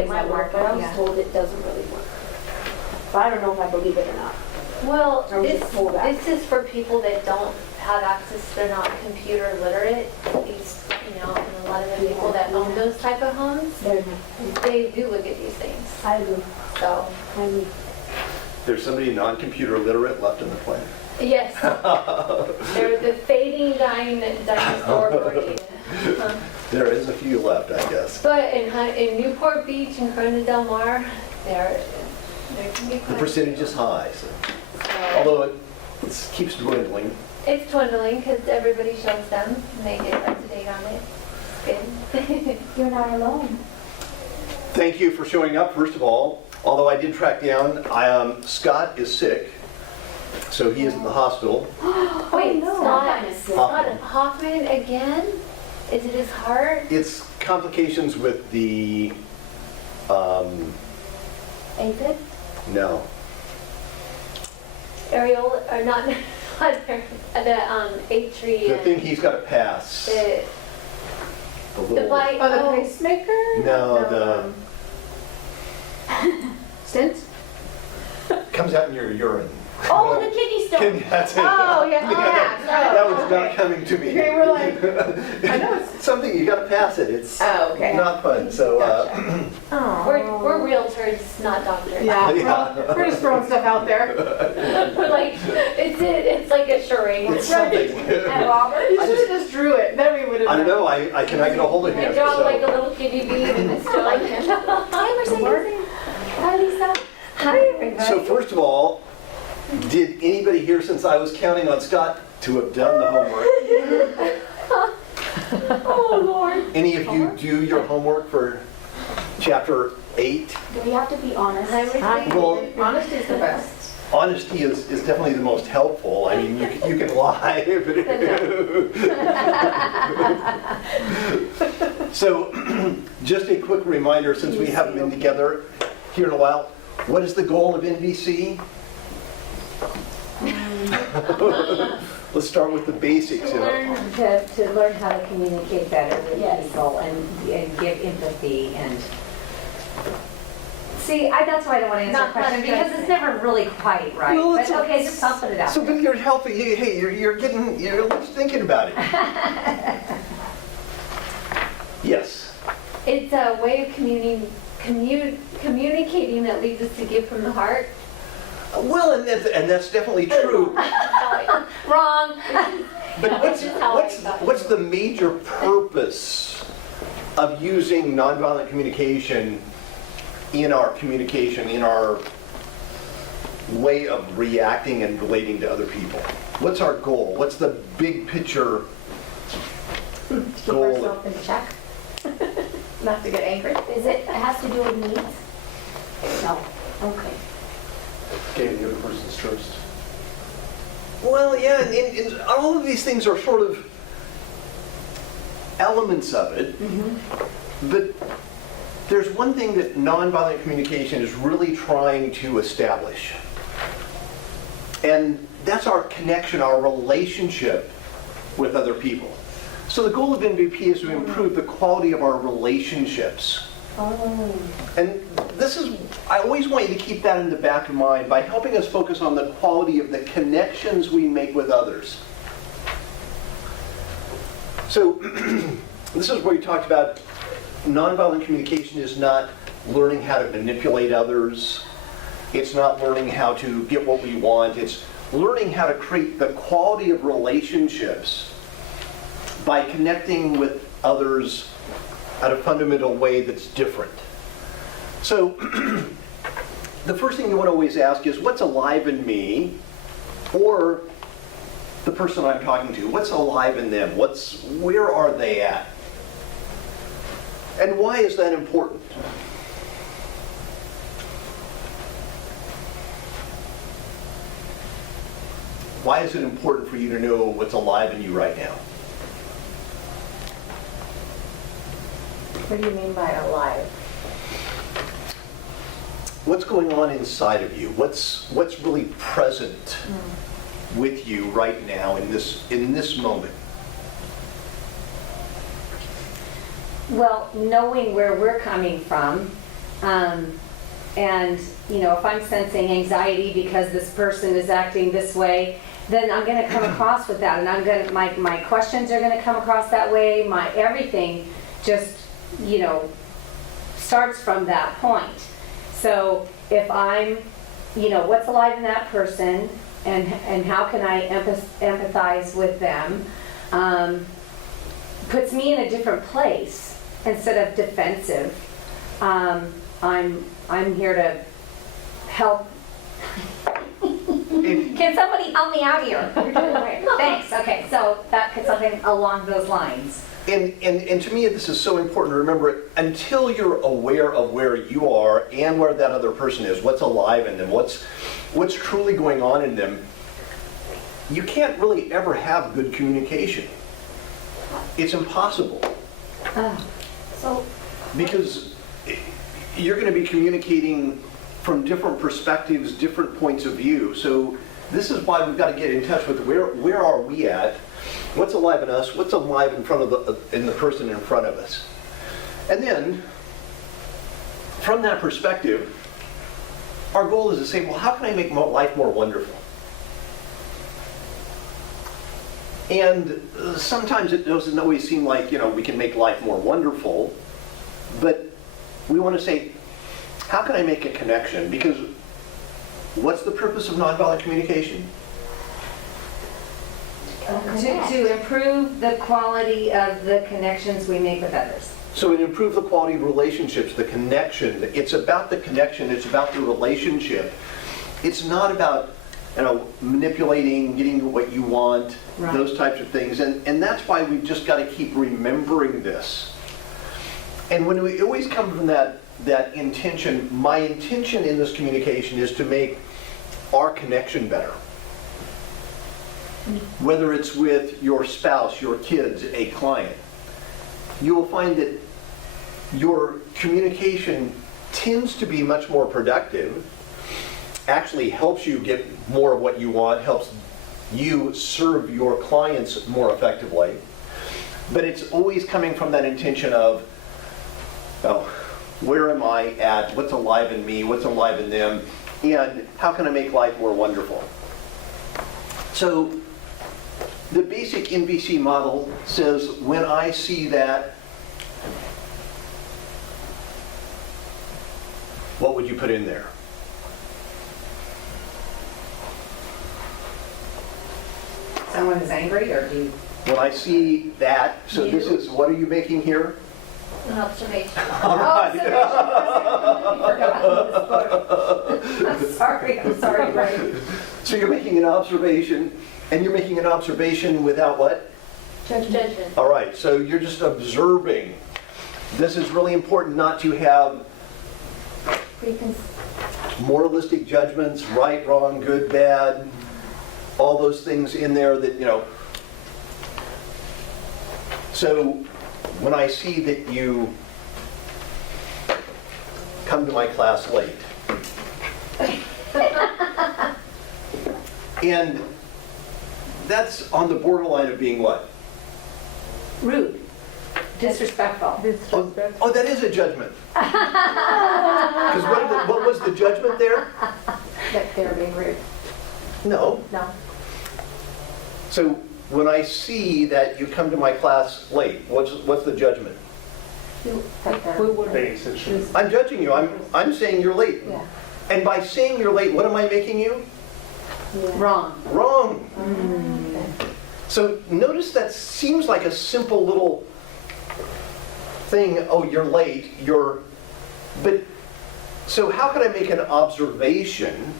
It might work, but I was told it doesn't really work. But I don't know if I believe it or not. Well, I was just told that. this is for people that don't have access, they're not computer literate. These, and a lot of the people that own those type of homes, they do look at these things. I agree. So, I agree. There's somebody non-computer literate left on the planet. yes, they're the fading dinosaur breed. There is a few left, I guess. But in Newport Beach and Corona Del Mar, there can be The quite percentage is high, so. Although it keeps dwindling. it's dwindling because everybody shows them and they get up to date on it. It's good. You're not alone. Thank you for showing up, first of all. Although I did track down, Scott is sick, so he is in the hospital. Wait, no. Scott Hoffman again? Is it his heart? It's complications with the, Aphid? no. Areola, or not, the atria. The thing he's got to pass. The little- bite. Oh, the pacemaker? No, Stent? comes out in your urine. Oh, the kidney stone. That's it. Oh, yeah. That was not coming to me. Okay, we're like, I know it's, Something, you got to pass it. It's oh, okay. not fun, so. We're realtors, not doctors. Yeah, Yeah. we're just throwing stuff out there. We're like, it's like a charade. It's something. And Robert? You should have just drew it, then we would have. I don't know, I cannot get a hold of him. I draw so- like a little kitty bean and it's still like him. Hi, Mercedes. Hi, Lisa. Hi, everybody. So first of all, did anybody here, since I was counting on Scott to have done the homework, Oh, Lord. any of you do your homework for chapter 8? Do we have to be honest? Well, Honesty is the best. honesty is definitely the most helpful. I mean, you can lie, but so just a quick reminder, since we haven't been together here in a while, what is the goal of NVC? Let's start with the basics. To learn how to communicate better with people and give empathy and. See, that's why I don't want to answer Not the question fun, because it's never really quite right. Well, But it's okay, just pumping it out. So, but you're helping. Hey, you're at least thinking about it. Yes. It's a way of communicating that leads us to give from the heart. Well, and that's definitely true. Wrong. But what's the major purpose of using nonviolent communication in our communication, in our way of reacting and relating to other people? What's our goal? What's the big picture Keep goal? ourselves in check. Not to get angry. Is it has to do with needs? No. Okay. Okay, the other person's first. Well, yeah, and all of these things are sort of elements of it, but there's one thing that nonviolent communication is really trying to establish, and that's our connection, our relationship with other people. So the goal of NVP is to improve the quality of our relationships. Oh. And this is, I always want you to keep that in the back of mind by helping us focus on the quality of the connections we make with others. So this is where you talked about nonviolent communication is not learning how to manipulate others. It's not learning how to get what we want. It's learning how to create the quality of relationships by connecting with others at a fundamental way that's different. So the first thing you want to always ask is, what's alive in me, or the person I'm talking to? What's alive in them? Where are they at? And why is that important? Why is it important for you to know what's alive in you right now? What do you mean by alive? What's going on inside of you? What's really present with you right now in this moment? Well, knowing where we're coming from And, if I'm sensing anxiety because this person is acting this way, then I'm gonna come across with that, and my questions are gonna come across that way, my everything just, starts from that point. So if I'm, what's alive in that person, and how can I empathize with them, puts me in a different place instead of defensive. I'm here to help. Can somebody help me out here? You're doing great. Thanks. Okay, so that could something along those lines. And to me, this is so important to remember, until you're aware of where you are and where that other person is, what's alive in them, what's truly going on in them, you can't really ever have good communication. It's impossible. So, Because you're going to be communicating from different perspectives, different points of view. So this is why we've got to get in touch with where are we at, what's alive in us, what's alive in front of in the person in front of us. And then, from that perspective, our goal is to say, well, how can I make life more wonderful? And sometimes it doesn't always seem like, we can make life more wonderful, but we want to say, how can I make a connection? Because what's the purpose of nonviolent communication? To improve the quality of the connections we make with others. So it improves the quality of relationships, the connection. It's about the connection, it's about the relationship. It's not about manipulating, getting what you want, Right. those types of things. And that's why we've just got to keep remembering this. And when we always come from that intention, my intention in this communication is to make our connection better. Whether it's with your spouse, your kids, a client, you will find that your communication tends to be much more productive, actually helps you get more of what you want, helps you serve your clients more effectively. But it's always coming from that intention of, where am I at? What's alive in me? What's alive in them? And how can I make life more wonderful? So the basic NVC model says, when I see that, what would you put in there? Someone is angry, or do you? When I see that, so this is, what are you making here? An observation. All right. I'm sorry, right? So you're making an observation, and you're making an observation without what? Judgment. All right, so you're just observing. This is really important, not to have moralistic judgments, right, wrong, good, bad, all those things in there that, So when I see that you come to my class late, and that's on the borderline of being what? Rude, disrespectful. Oh, that is a judgment. Because what was the judgment there? That they're being rude. No. No. So when I see that you come to my class late, what's the judgment? I'm judging you. I'm saying you're late. Yeah. And by saying you're late, what am I making you? Wrong. Wrong. So notice that seems like a simple little thing. Oh, you're late. But so how can I make an observation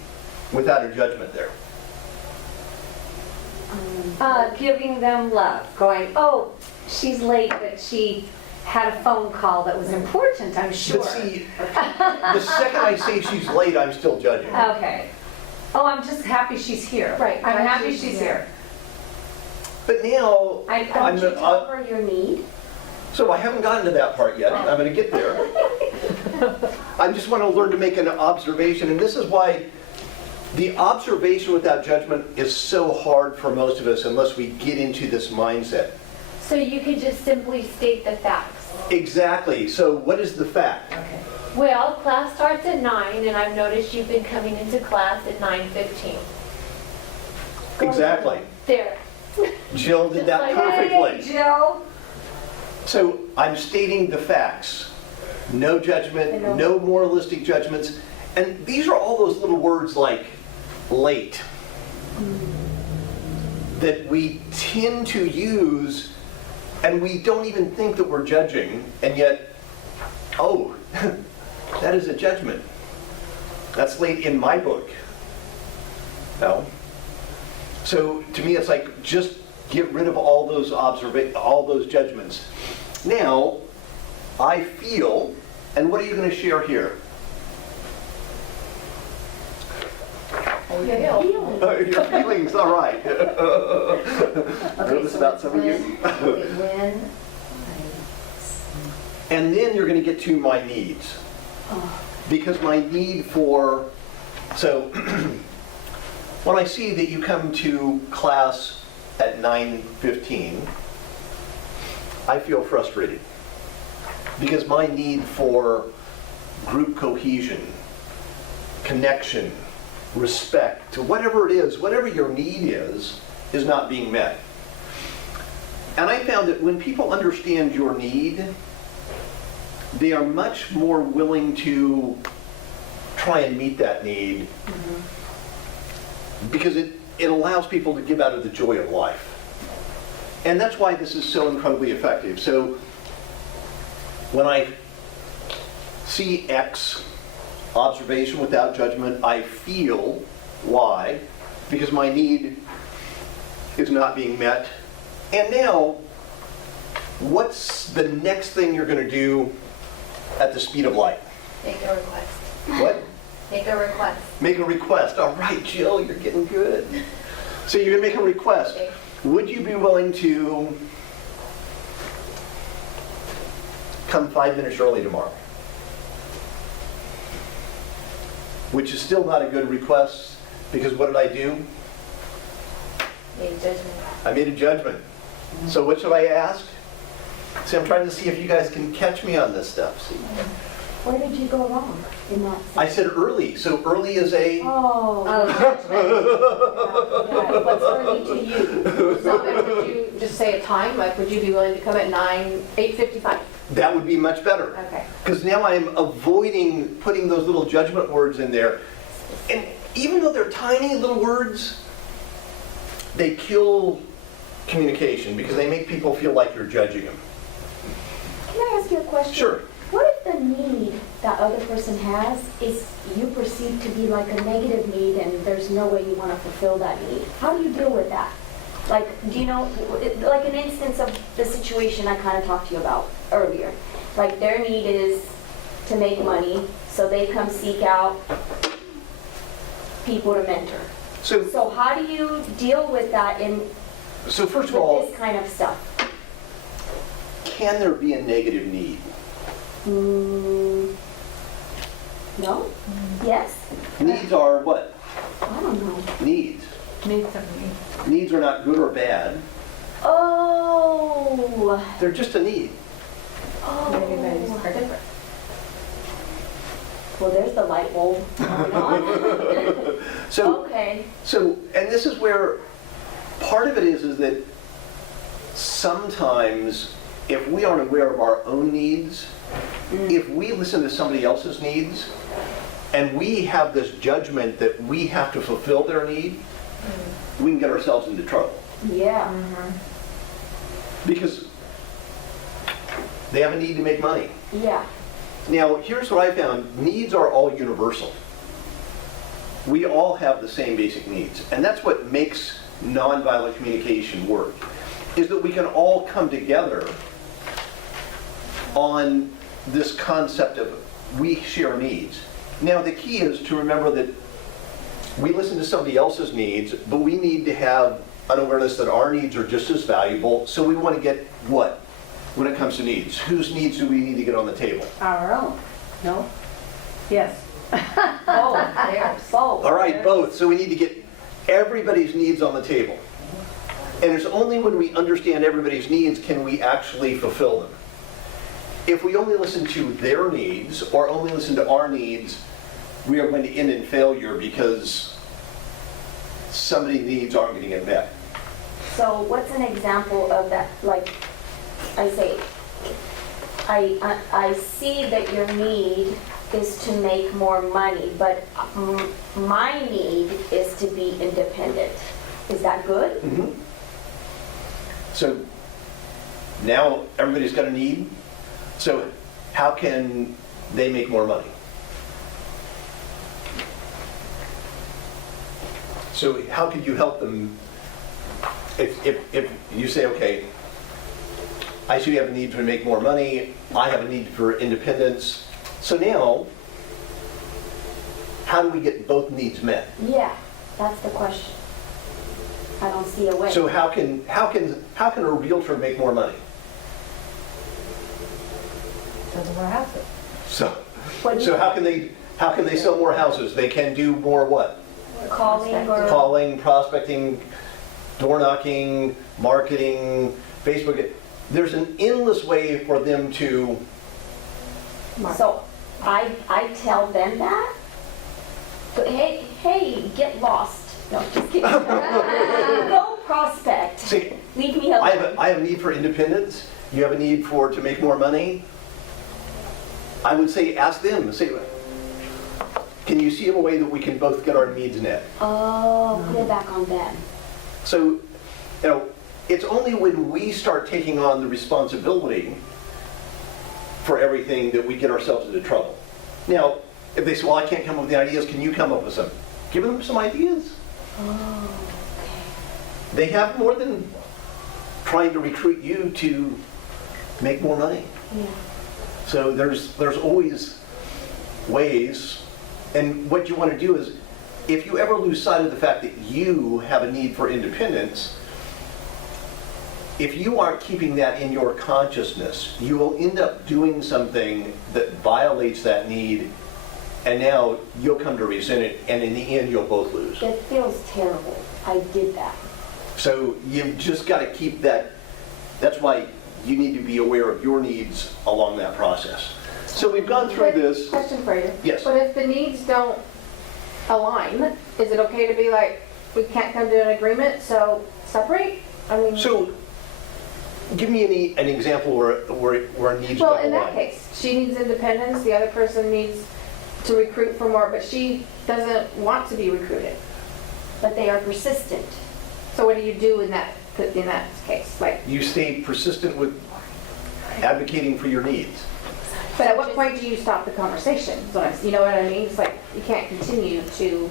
without a judgment there? Giving them love, going, oh, she's late, but she had a phone call that was important, I'm sure. But see, the second I say she's late, I'm still judging. Okay. Oh, I'm just happy she's here. Right, I'm glad happy she's she's here. here. But now, don't you tell her your need? So I haven't gotten to that part yet. I'm going to get there. I just want to learn to make an observation, and this is why the observation without judgment is so hard for most of us unless we get into this mindset. So you could just simply state the facts. Exactly. So what is the fact? Okay. Well, class starts at 9, and I've noticed you've been coming into class at 9:15. Exactly. There. Jill did that Just like- perfectly. Jill? So I'm stating the facts. No judgment, no moralistic judgments. And these are all those little words like late that we tend to use, and we don't even think that we're judging, and yet, oh, that is a judgment. That's late in my book. No? So to me, it's like, just get rid of all those all those judgments. Now, I feel, and what are you going to share here? Your feelings, all right. Nervous about some of you? When And then you're going to get to my needs. Because my need for, so when I see that you come to class at 9:15, I feel frustrated. Because my need for group cohesion, connection, respect, to whatever it is, whatever your need is not being met. And I found that when people understand your need, they are much more willing to try and meet that need because it allows people to give out of the joy of life. And that's why this is so incredibly effective. So when I see X, observation without judgment, I feel why, because my need is not being met. And now, what's the next thing you're going to do at the speed of light? Make a request. What? Make a request. Make a request. All right, Jill, you're getting good. So you're going to make a request. Okay. Would you be willing to come 5 minutes early tomorrow? Which is still not a good request, because what did I do? Make judgment. I made a judgment. So what should I ask? See, I'm trying to see if you guys can catch me on this stuff. See? Where did you go wrong in that? I said early, so early is a... Oh. What's early to you? So then would you just say a time, like would you be willing to come at 8:55? That would be much better. Okay. Because now I'm avoiding putting those little judgment words in there. And even though they're tiny little words, they kill communication because they make people feel like you're judging them. Can I ask you a question? Sure. What if the need that other person has is you perceive to be like a negative need and there's no way you want to fulfill that need? How do you deal with that? Like, do you know, like an instance of the situation I kind of talked to you about earlier. Like their need is to make money, so they come seek out people to mentor. So how do you deal with that So first of with all, this kind of stuff? can there be a negative need? No? Yes? Needs are what? I don't know. Needs. Need something. Needs are not good or bad. Oh. They're just a need. Maybe those are different. Well, there's the light bulb going on. So, Okay. and this is where part of it is that sometimes if we aren't aware of our own needs, if we listen to somebody else's needs, and we have this judgment that we have to fulfill their need, we can get ourselves into trouble. Yeah. Because they have a need to make money. Yeah. Now, here's what I found. Needs are all universal. We all have the same basic needs. And that's what makes nonviolent communication work, is that we can all come together on this concept of we share needs. Now, the key is to remember that we listen to somebody else's needs, but we need to have an awareness that our needs are just as valuable. So we want to get what? When it comes to needs, whose needs do we need to get on the table? Our own. No? Yes. Oh, there's. Both. All right, both. So we need to get everybody's needs on the table. And it's only when we understand everybody's needs can we actually fulfill them. if we only listen to their needs or only listen to our needs, we are going to end in failure because somebody's needs aren't going to get met. So what's an example of that? Like, I say, I see that your need is to make more money, but my need is to be independent. Is that good? Mhm. So now everybody's got a need. So how can they make more money? So how could you help them if you say, okay, I see you have a need to make more money, I have a need for independence. So now, how do we get both needs met? Yeah, that's the question. I don't see a way. So how can a realtor make more money? Doesn't wear houses. So What do you- so how can they sell more houses? They can do more what? Calling or? Calling, prospecting, door knocking, marketing, Facebook. There's an endless way for them to. So I tell them that? Hey, get lost. No, just kidding. Go prospect. See, Leave me alone. I have a need for independence. You have a need to make more money. I would say ask them. Say, can you see a way that we can both get our needs met? Oh, put it back on them. So, it's only when we start taking on the responsibility for everything that we get ourselves into trouble. Now, if they say, well, I can't come up with the ideas, can you come up with some? Give them some ideas. Oh, They have more than trying to recruit you to make more money. yeah. So there's always ways, and what you want to do is, if you ever lose sight of the fact that you have a need for independence, if you aren't keeping that in your consciousness, you will end up doing something that violates that need, and now you'll come to resent it, and in the end, you'll both lose. It feels terrible. I did that. So you've just got to keep that. That's why you need to be aware of your needs along that process. So we've gone through this. Question for you. Yes. But if the needs don't align, is it okay to be like, we can't come to an agreement, so separate? I mean. So give me an example where needs Well, don't in that align. case, she needs independence, the other person needs to recruit for more, but she doesn't want to be recruited. But they are persistent. So what do you do in that case? Like, You stay persistent with advocating for your needs. but at what point do you stop the conversation? You know what I mean? It's like, you can't continue to.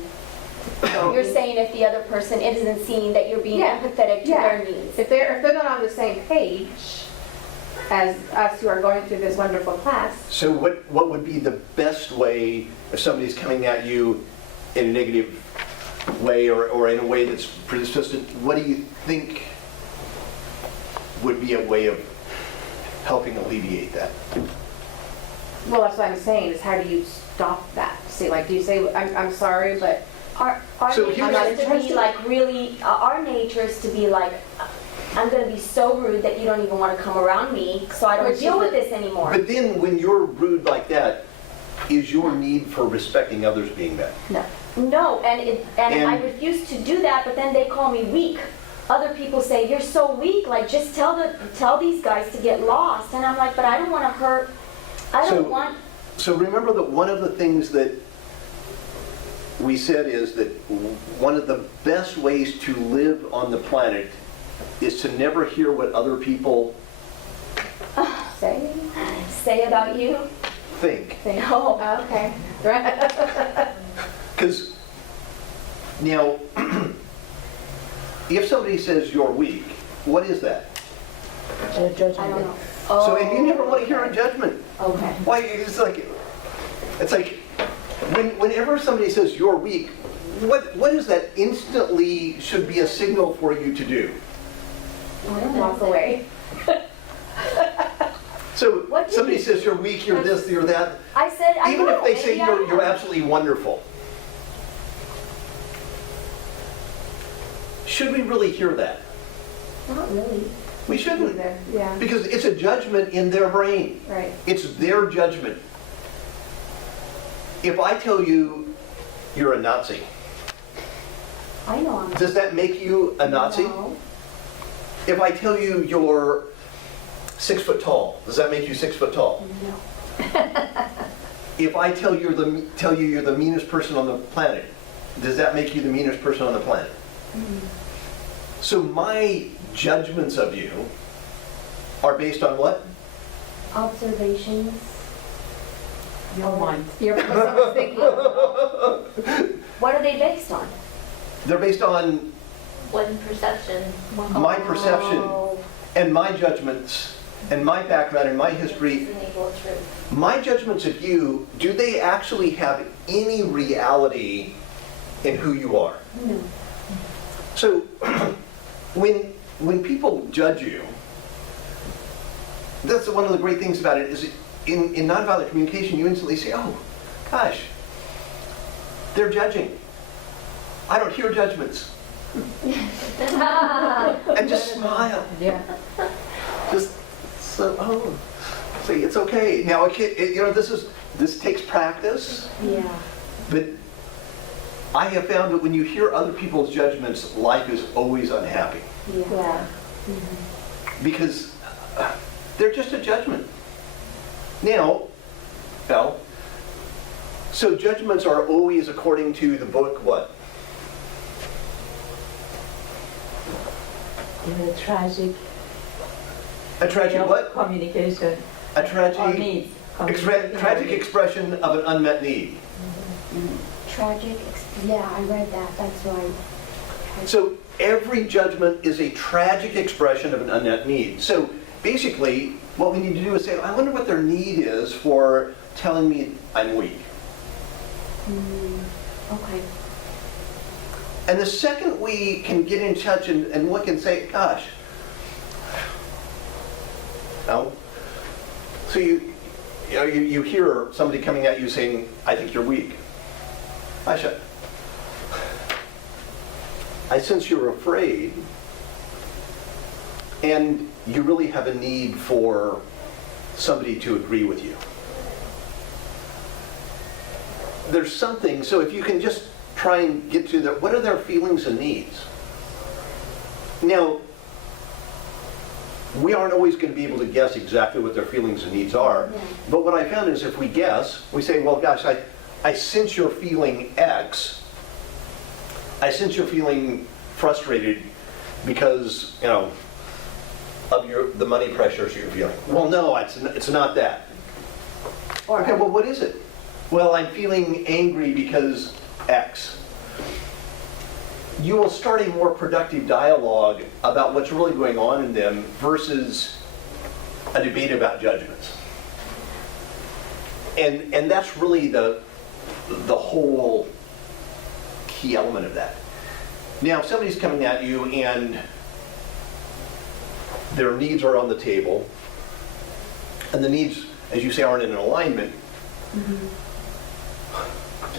You're saying if the other person isn't seeing that you're being Yeah. empathetic to Yeah. their needs. If they're not on the same page as us who are going through this wonderful class, So what would be the best way if somebody's coming at you in a negative way or in a way that's persistent? What do you think would be a way of helping alleviate that? well, that's what I'm saying, is how do you stop that? See, like, do you say, I'm sorry, but Our So nature here's- is to be like really, our nature is to be like, I'm gonna be so rude that you don't even wanna come around me, so I don't Which deal is with this anymore. But then when you're rude like that, is your need for respecting others being met? no. No, and I And- refuse to do that, but then they call me weak. Other people say, you're so weak, like just tell these guys to get lost. And I'm like, but I don't wanna hurt, I So- don't want, So remember that one of the things that we said is that one of the best ways to live on the planet is to never hear what other people Say? say about you. think. No. Okay. Right. Because now, if somebody says you're weak, what is that? I don't know. So, and you never want to hear a judgment. Okay. Why, it's like whenever somebody says you're weak, what is that instantly should be a signal for you to do? Walk away. So What did somebody you- says you're weak, you're this, you're that, I said, I even know, if they say maybe I you're am. absolutely wonderful. Should we really hear that? Not really. We shouldn't. Either. Yeah, Because it's a judgment in their brain. right. It's their judgment. If I tell you you're a Nazi, I know I'm. does that make you a Nazi? No. If I tell you you're 6 foot tall, does that make you 6 foot tall? No. If I tell you you're the meanest person on the planet, does that make you the meanest person on the planet? So my judgments of you are based on what? Observations. Your mind. You're thinking, What are they based on? They're based on One perception. my perception Oh, and my judgments and my background and my history. It's an equal truth. My judgments of you, do they actually have any reality in who you are? no. So when people judge you, that's one of the great things about it is in nonviolent communication, you instantly say, oh, gosh, they're judging. I don't hear judgments. And just smile. Yeah. Just so, oh, see, it's okay. Now, this takes practice, Yeah. but I have found that when you hear other people's judgments, life is always unhappy Yeah. because they're just a judgment. Now, Belle, so judgments are always according to the book what? In a tragic A tragic what? communication. A Or tragic, needs. tragic expression of an unmet need. Yeah, I read that, that's right. So every judgment is a tragic expression of an unmet need. So basically, what we need to do is say, I wonder what their need is for telling me I'm weak. Okay. And the second we can get in touch and look and say, gosh, no. So you hear somebody coming at you saying, I think you're weak. I sense you're afraid, and you really have a need for somebody to agree with you. There's something, so if you can just try and get to what are their feelings and needs? Now, we aren't always going to be able to guess exactly what their feelings and needs are, Yeah. but what I found is if we guess, we say, well, gosh, I sense you're feeling X. I sense you're feeling frustrated because, of the money pressures you're feeling. Well, no, it's not that. Okay, well, what is it? Well, I'm feeling angry because X. You will start a more productive dialogue about what's really going on in them versus a debate about judgments. And that's really the whole key element of that. Now, if somebody's coming at you and their needs are on the table, and the needs, as you say, aren't in alignment,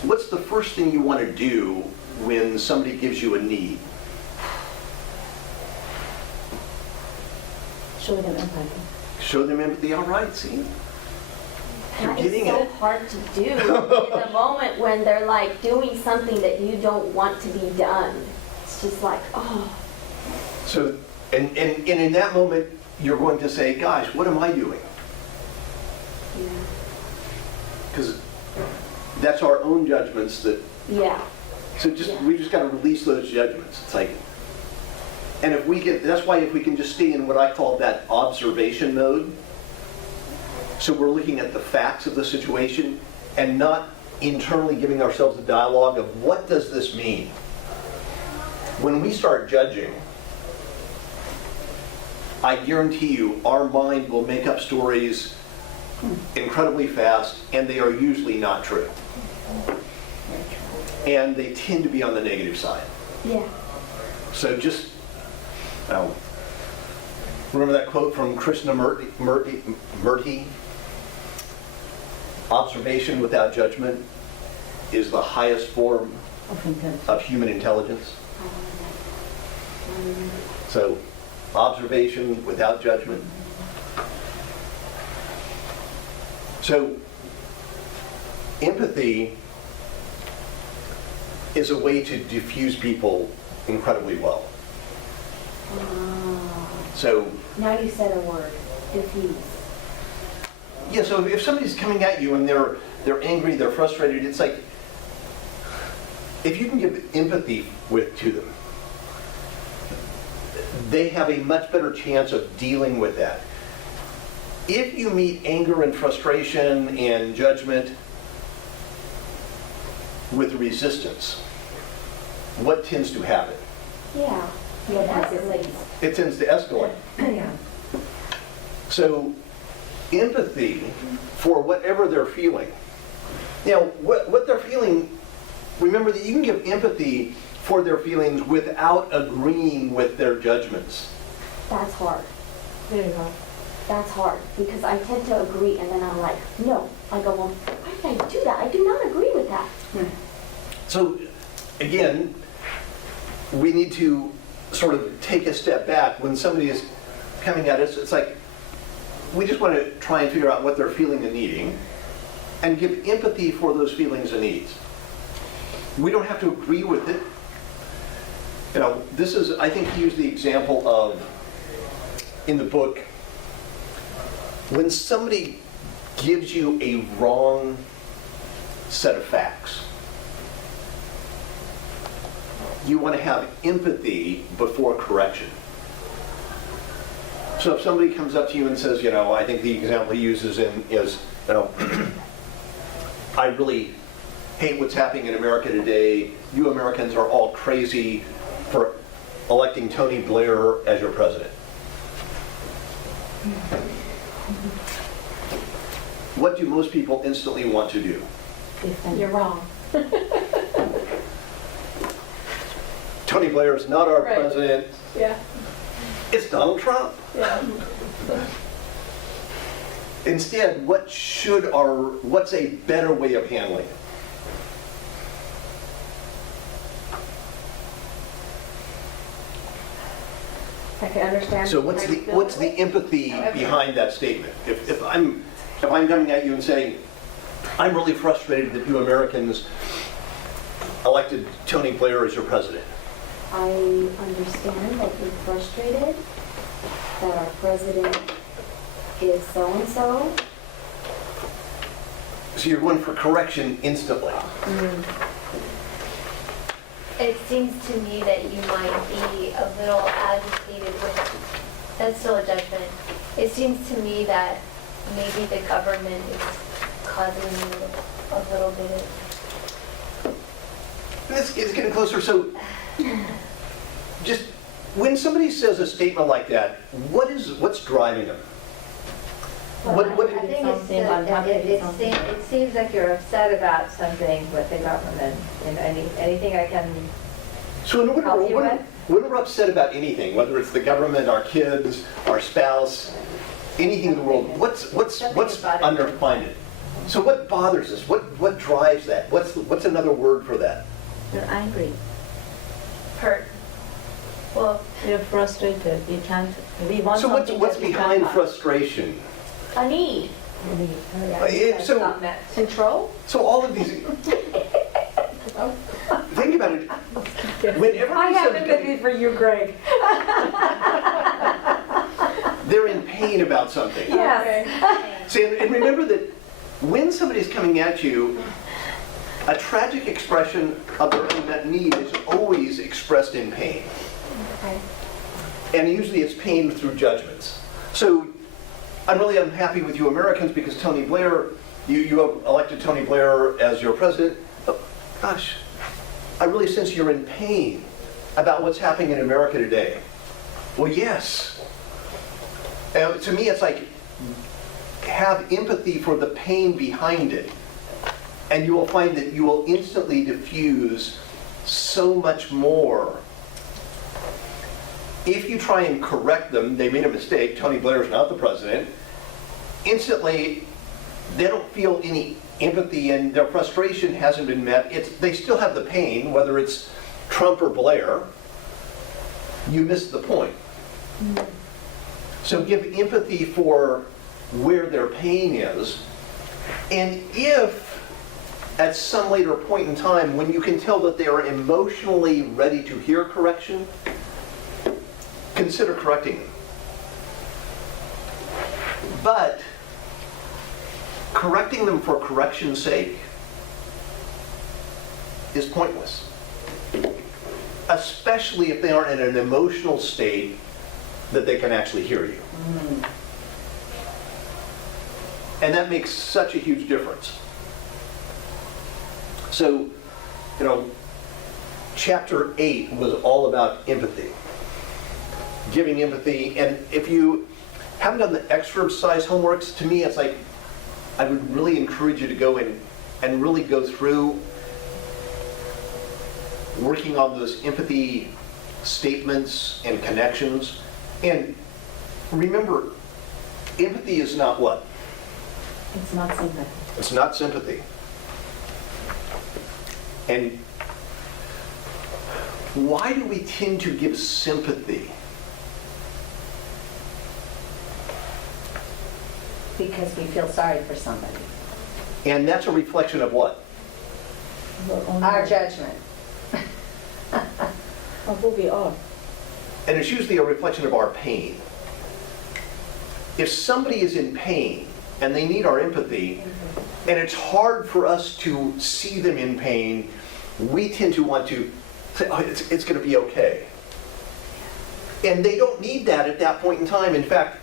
what's the first thing you want to do when somebody gives you a need? Show them empathy. Show them empathy. All right, see? You're That getting is so it. hard to do in the moment when they're like doing something that you don't want to be done. It's just like, oh, So, and in that moment, you're going to say, gosh, what am I doing? yeah. Because that's our own judgments that, Yeah. so we just got to release those judgments. It's like, and if we get, that's why if we can just stay in what I call that observation mode, so we're looking at the facts of the situation and not internally giving ourselves a dialogue of what does this mean? When we start judging, I guarantee you our mind will make up stories incredibly fast, and they are usually not true. And they tend to be on the negative side. Yeah. So just, remember that quote from Krishnamurti? Observation without judgment is the highest form Of intelligence. of human intelligence. So observation without judgment. So empathy is a way to diffuse people incredibly well. So Now you said a word, diffuse. yeah, so if somebody's coming at you and they're angry, they're frustrated, it's like, if you can give empathy to them, they have a much better chance of dealing with that. If you meet anger and frustration and judgment with resistance, what tends to happen? Yeah. Yeah, escalates. It tends to escalate. Yeah. So empathy for whatever they're feeling. Now, what they're feeling, remember that you can give empathy for their feelings without agreeing with their judgments. That's hard. Very hard. That's hard because I tend to agree and then I'm like, no. I go, well, why did I do that? I do not agree with that. So again, we need to sort of take a step back when somebody is coming at us. It's like we just want to try and figure out what they're feeling and needing and give empathy for those feelings and needs. We don't have to agree with it. You know, this is, I think he used the example of, in the book, when somebody gives you a wrong set of facts, you want to have empathy before correction. So if somebody comes up to you and says, you know, I think the example he uses is, you know, I really hate what's happening in America today. You Americans are all crazy for electing Tony Blair as your president. What do most people instantly want to do? Defend. You're wrong. Tony Blair is not our Right. president. Yeah. It's Donald Trump. Yeah. Instead, what's a better way of handling it? I can understand. So what's the empathy behind that statement? If I'm coming at you and saying, I'm really frustrated that you Americans elected Tony Blair as your president. I understand that you're frustrated, that our president is so-and-so. So you're going for correction instantly. It seems to me that you might be a little agitated with, that's still a judgment. It seems to me that maybe the government is causing you a little bit of, And it's getting closer. So just when somebody says a statement like that, what's driving them? What- I think Something unhappy, something. it seems like you're upset about something with the government, and anything I can, So when Help you with? we're upset about anything, whether it's the government, our kids, our spouse, anything in the world, what's about it. underlying it? So what bothers us? What drives that? What's another word for that? You're angry. hurt. Well, You're frustrated. You can't. We want So something what's that we behind can't have. frustration? A need. So not met. Control? so all of these. Think about it. Whenever I have somebody- empathy for you, Greg. they're in pain about something. Yes. See, and remember that when somebody's coming at you, a tragic expression of their unmet need is always expressed in pain. And usually it's pain through judgments. So I'm really unhappy with you Americans because Tony Blair, you have elected Tony Blair as your president. Oh, gosh, I really sense you're in pain about what's happening in America today. Well, yes. And to me, it's like, have empathy for the pain behind it. And you will find that you will instantly diffuse so much more. If you try and correct them, they made a mistake, Tony Blair is not the president, instantly they don't feel any empathy and their frustration hasn't been met. They still have the pain, whether it's Trump or Blair. You missed the point. So give empathy for where their pain is. And if at some later point in time, when you can tell that they are emotionally ready to hear correction, consider correcting them. But correcting them for correction's sake is pointless. Especially if they aren't in an emotional state that they can actually hear you. And that makes such a huge difference. So, chapter 8 was all about empathy. Giving empathy. And if you haven't done the exercise homeworks, to me it's like, I would really encourage you to go in and really go through working on those empathy statements and connections. And remember, empathy is not what? It's not sympathy. It's not sympathy. And why do we tend to give sympathy? Because we feel sorry for somebody. And that's a reflection of what? Our judgment. Of who we are. And it's usually a reflection of our pain. If somebody is in pain and they need our empathy, and it's hard for us to see them in pain, we tend to want to say, oh, it's going to be okay. And they don't need that at that point in time. In fact,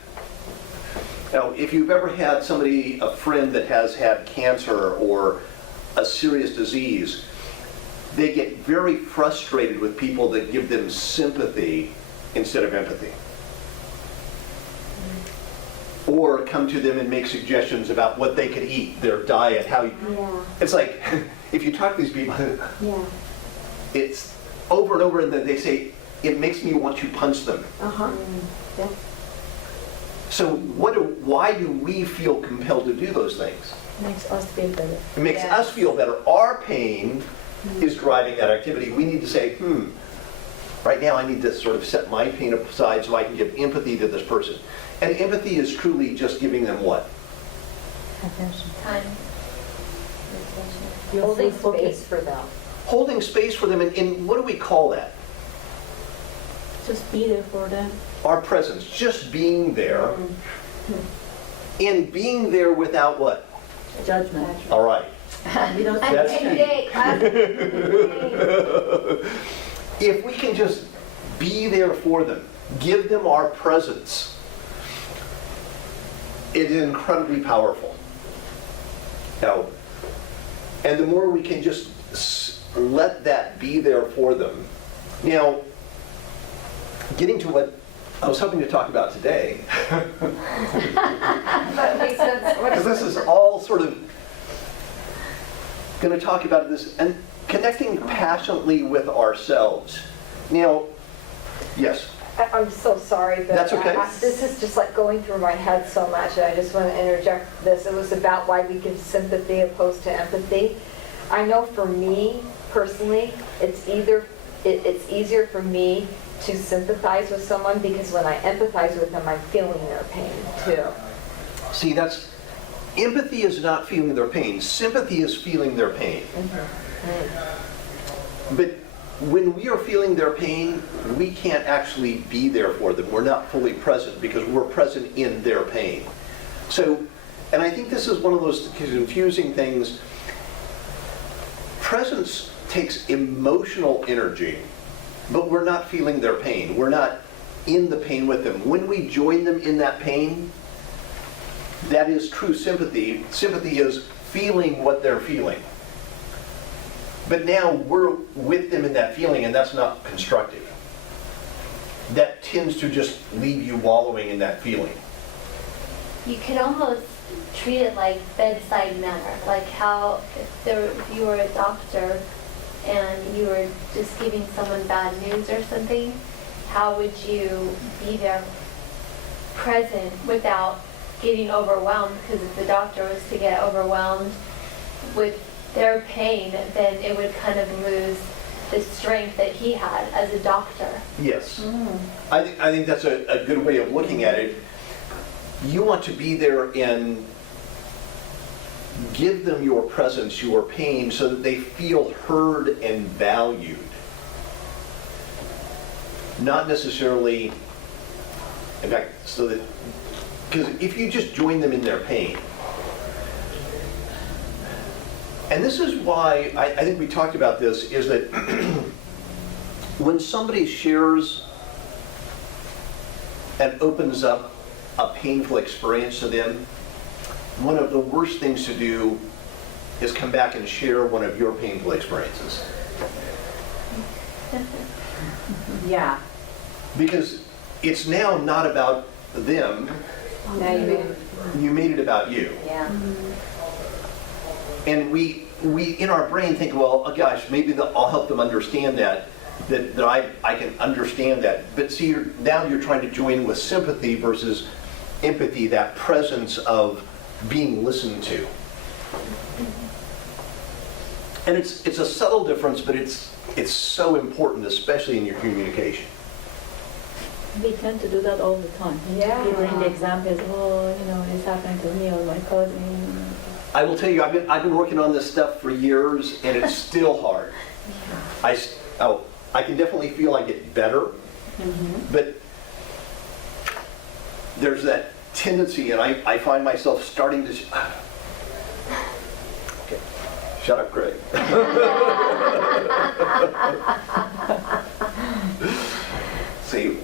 if you've ever had somebody, a friend that has had cancer or a serious disease, they get very frustrated with people that give them sympathy instead of empathy. Or come to them and make suggestions about what they could eat, their diet, how you... Yeah, It's like, if you talk to these people, yeah. it's over and over, and then they say, it makes me want to punch them. Uh-huh. Yeah. So why do we feel compelled to do those things? Makes us feel better. It makes us feel better. Our pain is driving that activity. We need to say, right now I need to sort of set my pain aside so I can give empathy to this person. And empathy is truly just giving them what? Attention. Time. You're Holding full focus. space for them. Holding space for them, and what do we call that? Just be there for them. Our presence, just being there. And being there without what? Judgment. All right. We don't That's Day, If we can just be there for them, give them our presence, it is incredibly powerful. Now, and the more we can just let that be there for them. Now, getting to what I was hoping to talk about today, That makes sense. because this is all sort of going to talk about this and connecting passionately with ourselves. Now, yes. I'm so sorry, but That's okay. This is just like going through my head so much, and I just want to interject this. It was about why we give sympathy opposed to empathy. I know for me personally, it's easier for me to sympathize with someone because when I empathize with them, I'm feeling their pain too. See, empathy is not feeling their pain. Sympathy is feeling their pain. But when we are feeling their pain, we can't actually be there for them. We're not fully present because we're present in their pain. So, and I think this is one of those confusing things. Presence takes emotional energy, but we're not feeling their pain. We're not in the pain with them. When we join them in that pain, that is true sympathy. Sympathy is feeling what they're feeling. But now we're with them in that feeling, and that's not constructive. That tends to just leave you wallowing in that feeling. You could almost treat it like bedside manner, like how if you were a doctor and you were just giving someone bad news or something, how would you be there present without getting overwhelmed? Because if the doctor was to get overwhelmed with their pain, then it would kind of lose the strength that he had as a doctor. Yes. I think that's a good way of looking at it. You want to be there and give them your presence, your pain, so that they feel heard and valued. Not necessarily, in fact, so that, because if you just join them in their pain, and this is why I think we talked about this, is that when somebody shares and opens up a painful experience to them, one of the worst things to do is come back and share one of your painful experiences. Yeah. Because it's now not about them, Now you made it. you made it about you. Yeah. And we in our brain think, well, oh gosh, maybe I'll help them understand that I can understand that. But see, now you're trying to join with sympathy versus empathy, that presence of being listened to. And it's a subtle difference, but it's so important, especially in your communication. We tend to do that all the time. Yeah. We bring the examples, oh, it's happened to me or my cousin. I will tell you, I've been working on this stuff for years, and it's still hard. I can definitely feel I get better, but there's that tendency, and I find myself starting to. Okay, shut up, Greg. See,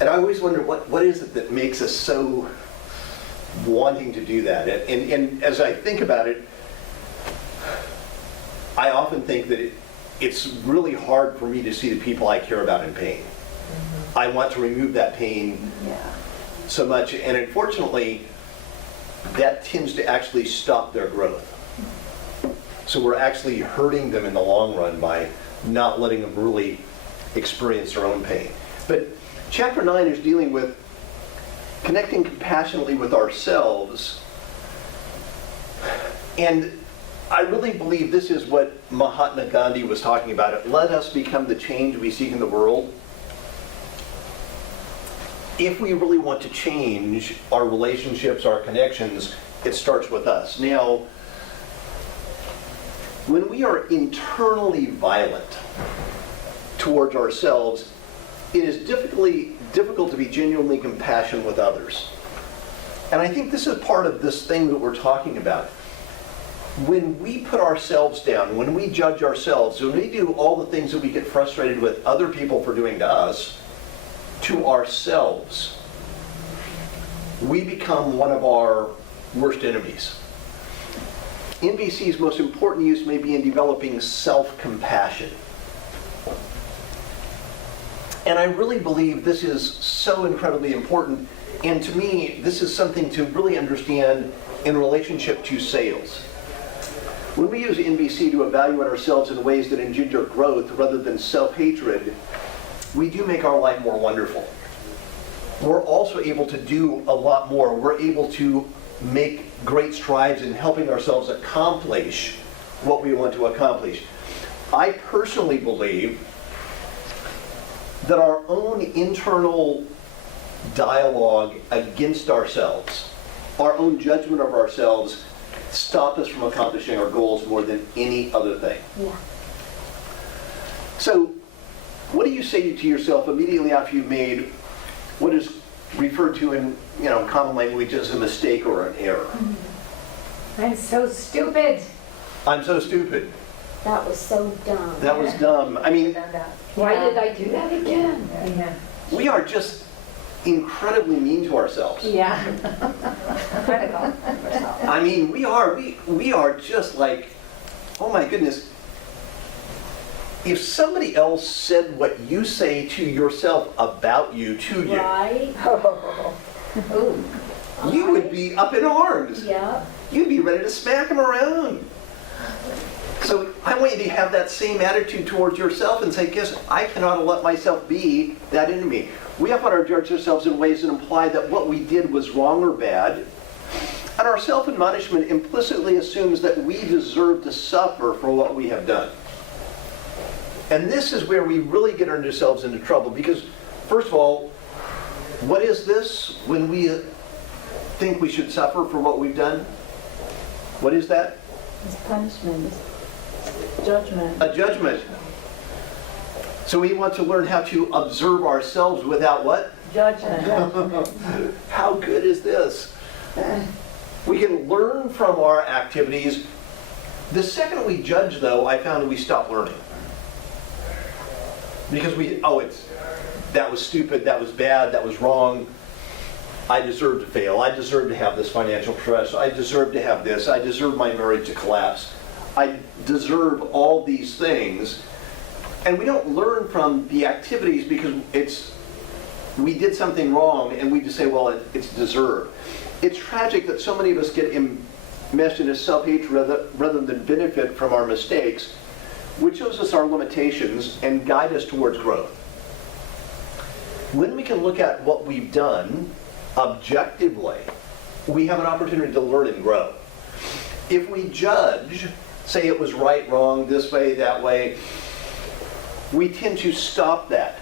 and I always wonder what is it that makes us so wanting to do that. And as I think about it, I often think that it's really hard for me to see the people I care about in pain. I want to remove that pain so much, and unfortunately, that tends to actually stop their growth. So we're actually hurting them in the long run by not letting them really experience their own pain. But chapter 9 is dealing with connecting compassionately with ourselves. And I really believe this is what Mahatma Gandhi was talking about. Let us become the change we seek in the world. If we really want to change our relationships, our connections, it starts with us. Now, when we are internally violent towards ourselves, it is difficult to be genuinely compassionate with others. And I think this is part of this thing that we're talking about. When we put ourselves down, when we judge ourselves, when we do all the things that we get frustrated with other people for doing to us, to ourselves, we become one of our worst enemies. NVC's most important use may be in developing self-compassion. And I really believe this is so incredibly important. And to me, this is something to really understand in relationship to sales. When we use NVC to evaluate ourselves in ways that engender growth rather than self-hatred, we do make our life more wonderful. We're also able to do a lot more. We're able to make great strides in helping ourselves accomplish what we want to accomplish. I personally believe that our own internal dialogue against ourselves, our own judgment of ourselves, stop us from accomplishing our goals more than any other thing. Yeah. So, what do you say to yourself immediately after you've made what is referred to in common language as a mistake or an error? I'm so stupid. I'm so stupid. That was so dumb. That was dumb. I mean, Why did I do that again? Yeah. we are just incredibly mean to ourselves. Yeah. Critical. I mean, we are just like, oh my goodness. If somebody else said what you say to yourself about you to you, Right? Ooh. you would be up in arms. Yeah. You'd be ready to smack them around. So I want you to have that same attitude towards yourself and say, guess I cannot let myself be that enemy. We often are judge ourselves in ways that imply that what we did was wrong or bad. And our self-admonishment implicitly assumes that we deserve to suffer for what we have done. And this is where we really get ourselves into trouble because, first of all, what is this when we think we should suffer for what we've done? What is that? It's punishment, it's judgment. A judgment. So we want to learn how to observe ourselves without what? Judgment. How good is this? We can learn from our activities. The second we judge, though, I found we stop learning. Because that was stupid, that was bad, that was wrong. I deserve to fail. I deserve to have this financial stress. I deserve to have this. I deserve my marriage to collapse. I deserve all these things. And we don't learn from the activities because we did something wrong and we just say, well, it's deserved. It's tragic that so many of us get enmeshed in a self-hatred rather than benefit from our mistakes, which shows us our limitations and guide us towards growth. When we can look at what we've done objectively, we have an opportunity to learn and grow. If we judge, say it was right, wrong, this way, that way, we tend to stop that.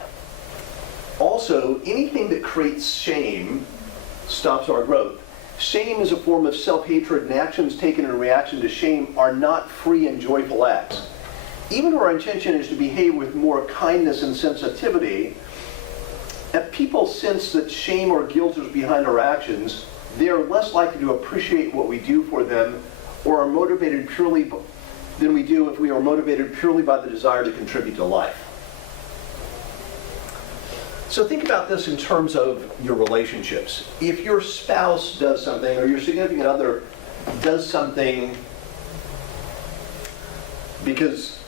Also, anything that creates shame stops our growth. Shame is a form of self-hatred, and actions taken in reaction to shame are not free and joyful acts. Even if our intention is to behave with more kindness and sensitivity, if people sense that shame or guilt is behind our actions, they are less likely to appreciate what we do for them or are motivated purely than we do if we are motivated purely by the desire to contribute to life. So think about this in terms of your relationships. If your spouse does something or your significant other does something because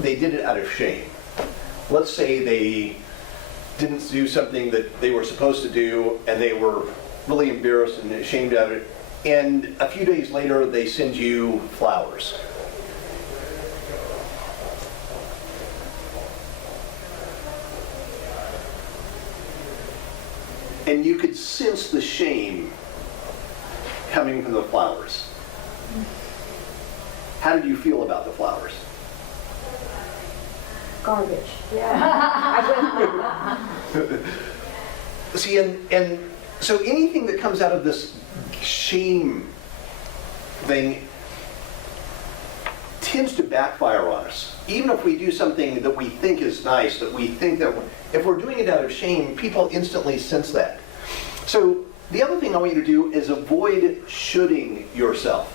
they did it out of shame. Let's say they didn't do something that they were supposed to do and they were really embarrassed and ashamed of it, and a few days later they send you flowers. And you could sense the shame coming from the flowers. How did you feel about the flowers? Garbage. See, and so anything that comes out of this shame thing tends to backfire on us. Even if we do something that we think is nice, that we think that if we're doing it out of shame, people instantly sense that. So the other thing I want you to do is avoid shoulding yourself.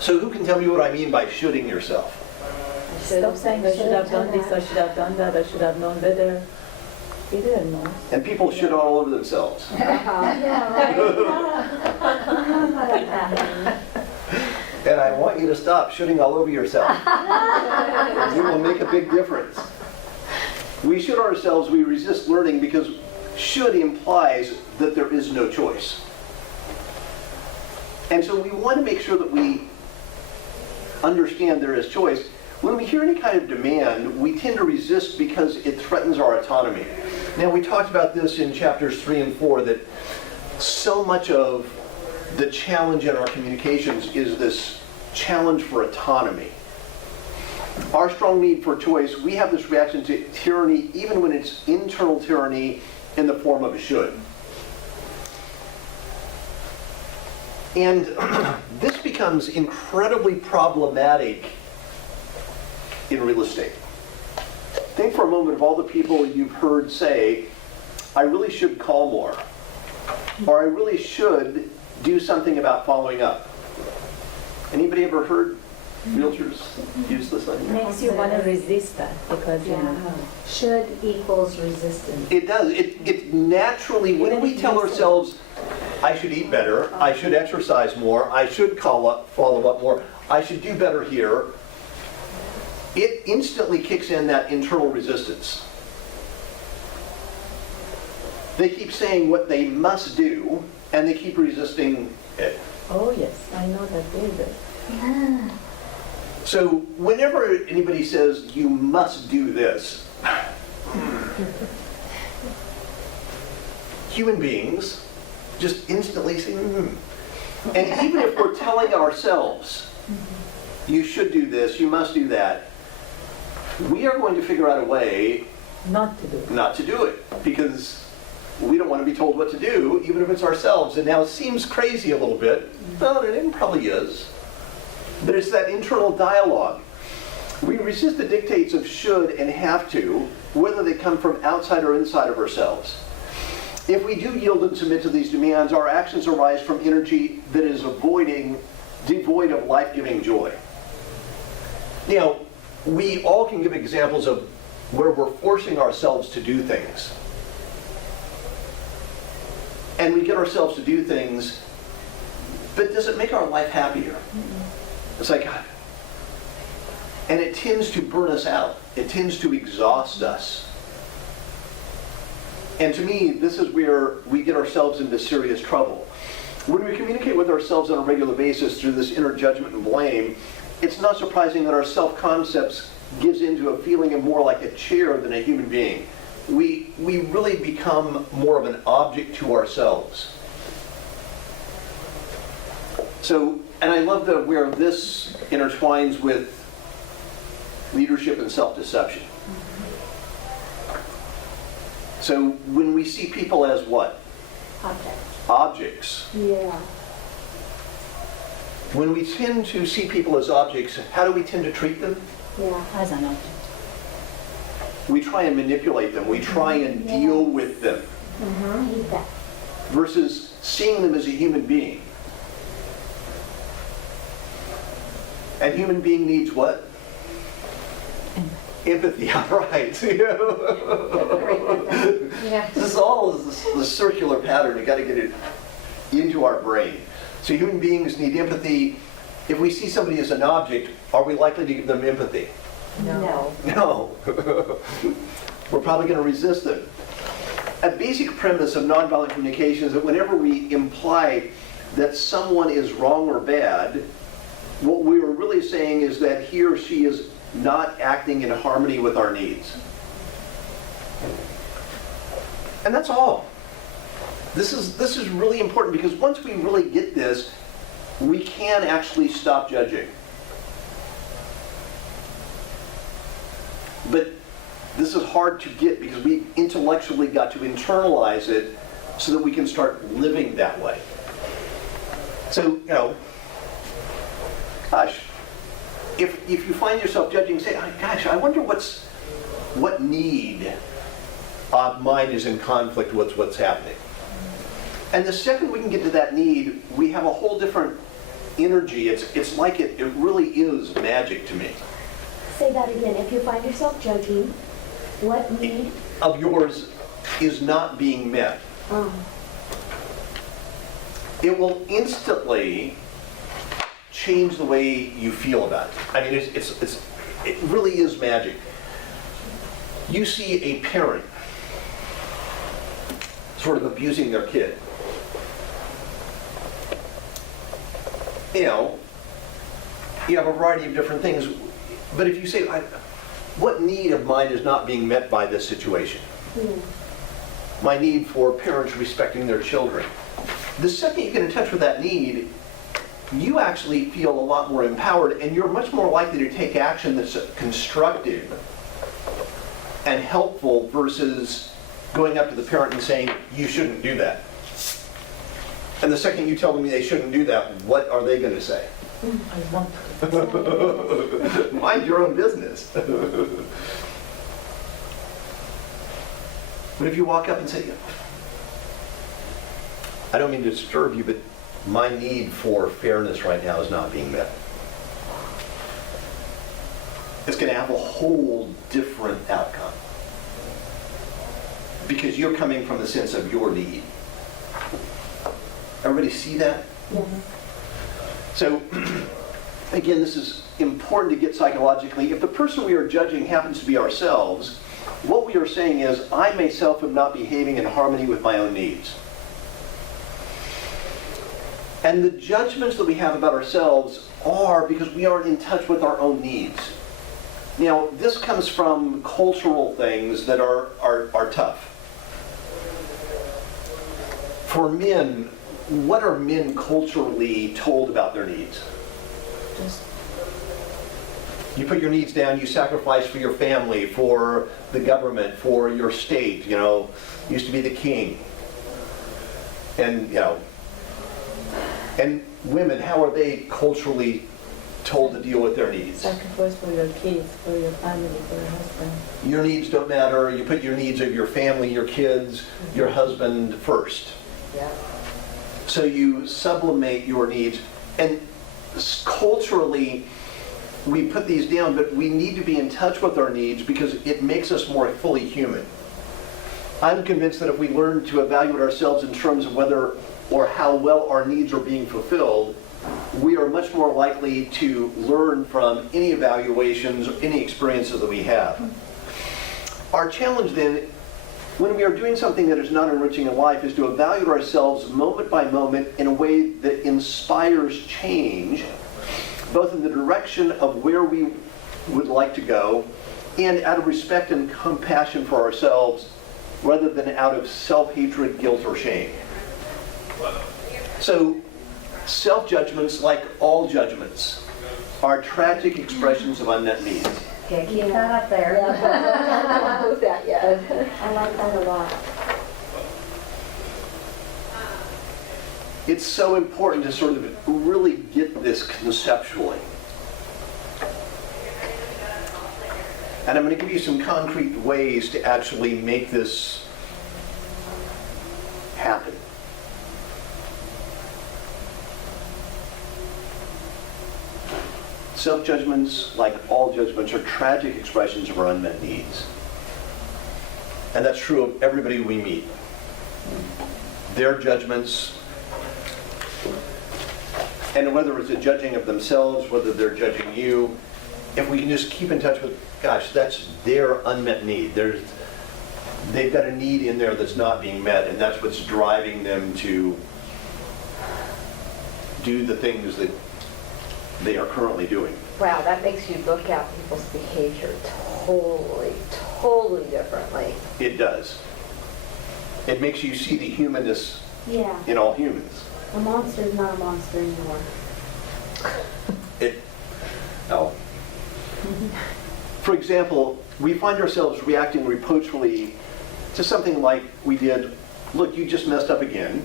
So who can tell me what I mean by shoulding yourself? Stop saying I should have done this, I should have done that, I should have known better. You didn't know. And people should all over themselves. And I want you to stop shoulding all over yourself. You will make a big difference. We should ourselves, we resist learning because should implies that there is no choice. And so we want to make sure that we understand there is choice. When we hear any kind of demand, we tend to resist because it threatens our autonomy. Now, we talked about this in chapters 3 and 4, that so much of the challenge in our communications is this challenge for autonomy. Our strong need for choice, we have this reaction to tyranny, even when it's internal tyranny in the form of a should. And this becomes incredibly problematic in real estate. Think for a moment of all the people you've heard say, I really should call more, or I really should do something about following up. Anybody ever heard realtors use this idea? Makes you want to resist that because, you know. Should equals resistance. It does. It naturally, when we tell ourselves, I should eat better, I should exercise more, I should follow up more, I should do better here, it instantly kicks in that internal resistance. They keep saying what they must do, and they keep resisting it. Oh yes, I know that they do. So whenever anybody says, you must do this, human beings just instantly say, And even if we're telling ourselves, you should do this, you must do that, we are going to figure out a way Not to do it. not to do it, because we don't want to be told what to do, even if it's ourselves. And now it seems crazy a little bit. Well, it probably is. But it's that internal dialogue. We resist the dictates of should and have to, whether they come from outside or inside of ourselves. If we do yield and submit to these demands, our actions arise from energy that is devoid of life-giving joy. You know, we all can give examples of where we're forcing ourselves to do things. And we get ourselves to do things, but does it make our life happier? It's like, and it tends to burn us out. It tends to exhaust us. And to me, this is where we get ourselves into serious trouble. When we communicate with ourselves on a regular basis through this inner judgment and blame, it's not surprising that our self-concepts gives into a feeling of more like a chair than a human being. We really become more of an object to ourselves. So, and I love where this intertwines with leadership and self-deception. So when we see people as what? Objects. Yeah. When we tend to see people as objects, how do we tend to treat them? Yeah. As an object. We try and manipulate them. We try and deal with them I hate that. versus seeing them as a human being. And human being needs what? Empathy, all right. Yeah. This is all the circular pattern. You got to get it into our brain. So human beings need empathy. If we see somebody as an object, are we likely to give them empathy? No. No. We're probably going to resist them. A basic premise of nonviolent communication is that whenever we imply that someone is wrong or bad, what we are really saying is that he or she is not acting in harmony with our needs. And that's all. This is really important, because once we really get this, we can actually stop judging. But this is hard to get because we intellectually got to internalize it so that we can start living that way. So, gosh, if you find yourself judging, say, gosh, I wonder what need of mine is in conflict with what's happening. And the second we can get to that need, we have a whole different energy. It's like it really is magic to me. Say that again. If you find yourself judging, what need? Of yours is not being met. It will instantly change the way you feel about it. I mean, it really is magic. You see a parent sort of abusing their kid. You have a variety of different things, but if you say, what need of mine is not being met by this situation? My need for parents respecting their children. The second you get in touch with that need, you actually feel a lot more empowered, and you're much more likely to take action that's constructive and helpful versus going up to the parent and saying, you shouldn't do that. And the second you tell them they shouldn't do that, what are they going to say? I want to. Mind your own business. But if you walk up and say, I don't mean to disturb you, but my need for fairness right now is not being met. It's going to have a whole different outcome. Because you're coming from the sense of your need. Everybody see that? Yes. So, again, this is important to get psychologically. If the person we are judging happens to be ourselves, what we are saying is, I myself am not behaving in harmony with my own needs. And the judgments that we have about ourselves are because we aren't in touch with our own needs. Now, this comes from cultural things that are tough. For men, what are men culturally told about their needs? You put your needs down, you sacrifice for your family, for the government, for your state, used to be the king. And, and women, how are they culturally told to deal with their needs? Sacrifice for your kids, for your family, for your husband. Your needs don't matter. You put your needs of your family, your kids, your husband first. Yeah. So you sublimate your needs. And culturally, we put these down, but we need to be in touch with our needs because it makes us more fully human. I'm convinced that if we learn to evaluate ourselves in terms of whether or how well our needs are being fulfilled, we are much more likely to learn from any evaluations, any experiences that we have. Our challenge then, when we are doing something that is not enriching in life, is to evaluate ourselves moment by moment in a way that inspires change, both in the direction of where we would like to go and out of respect and compassion for ourselves, rather than out of self-hatred, guilt, or shame. So, self-judgments, like all judgments, are tragic expressions of unmet needs. Okay, keep that up there. I don't know that yet. I like that a lot. It's so important to sort of really get this conceptually. And I'm going to give you some concrete ways to actually make this happen. Self-judgments, like all judgments, are tragic expressions of our unmet needs. And that's true of everybody we meet. Their judgments, and whether it's a judging of themselves, whether they're judging you, if we can just keep in touch with, gosh, that's their unmet need. They've got a need in there that's not being met, and that's what's driving them to do the things that they are currently doing. Wow, that makes you look at people's behavior totally differently. It does. It makes you see the humanness Yeah. in all humans. A monster is not a monster anymore. No. For example, we find ourselves reacting reproachfully to something like we did, look, you just messed up again.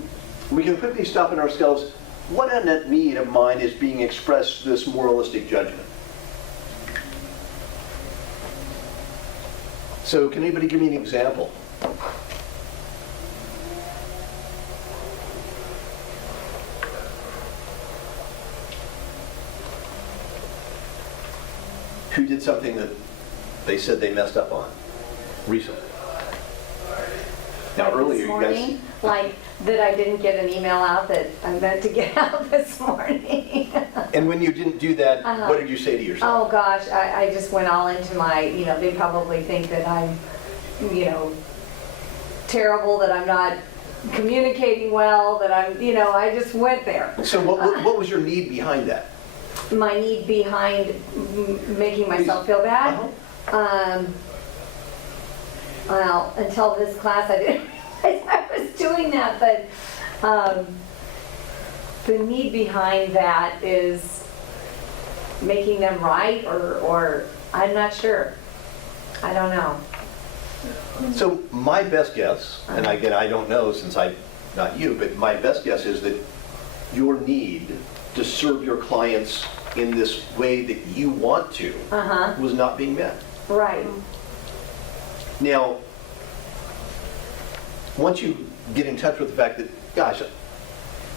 We can quickly stop in ourselves, what unmet need of mine is being expressed through this moralistic judgment? So can anybody give me an example? Who did something that they said they messed up on recently? Now Like earlier this you morning, guys, like that I didn't get an email out that I meant to get out this morning. and when you didn't do that, what did you say to yourself? Oh gosh, I just went all into my, they probably think that I'm, terrible, that I'm not communicating well, that I'm, I just went there. So what was your need behind that? My need behind making myself feel bad. Well, until this class, I didn't realize I was doing that, but the need behind that is making them right, or I'm not sure. I don't know. So my best guess, and again, I don't know since I'm not you, but my best guess is that your need to serve your clients in this way that you want to was not being met. Right. Now, once you get in touch with the fact that, gosh,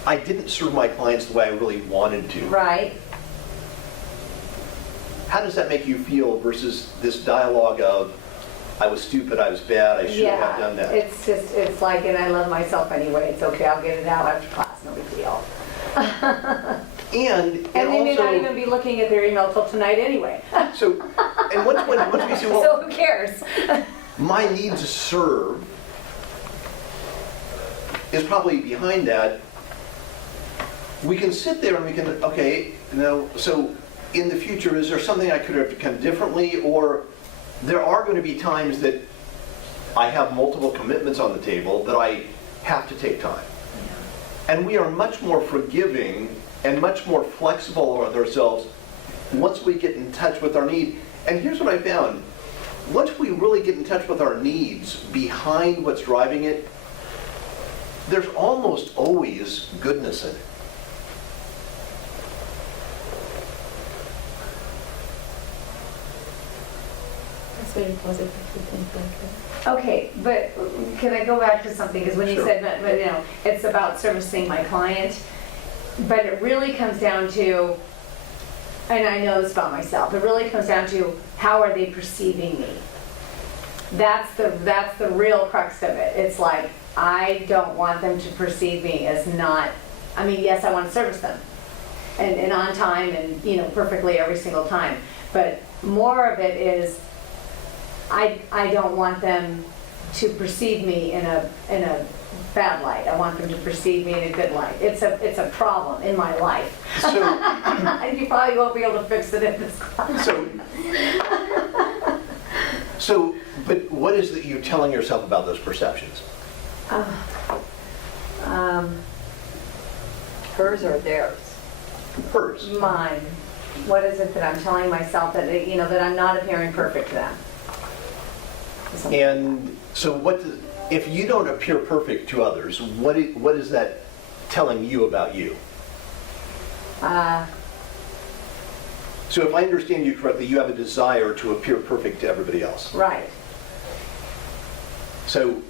I didn't serve my clients the way I really wanted to, Right. how does that make you feel versus this dialogue of, I was stupid, I was bad, I shouldn't have done that? It's like, and I love myself anyway, it's okay, I'll get it out after class, no big deal. And And they may not also, even be looking at their email till tonight anyway. so, and once we say, well, So who cares? my need to serve is probably behind that, we can sit there and we can, okay, so in the future, is there something I could have done differently? Or there are going to be times that I have multiple commitments on the table that I have to take time. And we are much more forgiving and much more flexible with ourselves once we get in touch with our need. And here's what I found. Once we really get in touch with our needs behind what's driving it, there's almost always goodness in it. It's very positive to think like that. Okay, but can I go back to something? Because when you Sure. said, but, you know, it's about servicing my client, but it really comes down to, and I know this about myself, it really comes down to how are they perceiving me? That's the real crux of it. It's like, I don't want them to perceive me as not, I mean, yes, I want to service them and on time and, you know, perfectly every single time. But more of it is, I don't want them to perceive me in a bad light. I want them to perceive me in a good light. It's a problem in my life. So, And you probably won't be able to fix it in this class. but what is it you're telling yourself about those perceptions? Hers or theirs? Hers. Mine. What is it that I'm telling myself that, you know, that I'm not appearing perfect to them? And so if you don't appear perfect to others, what is that telling you about you? So if I understand you correctly, you have a desire to appear perfect to everybody else. Right. So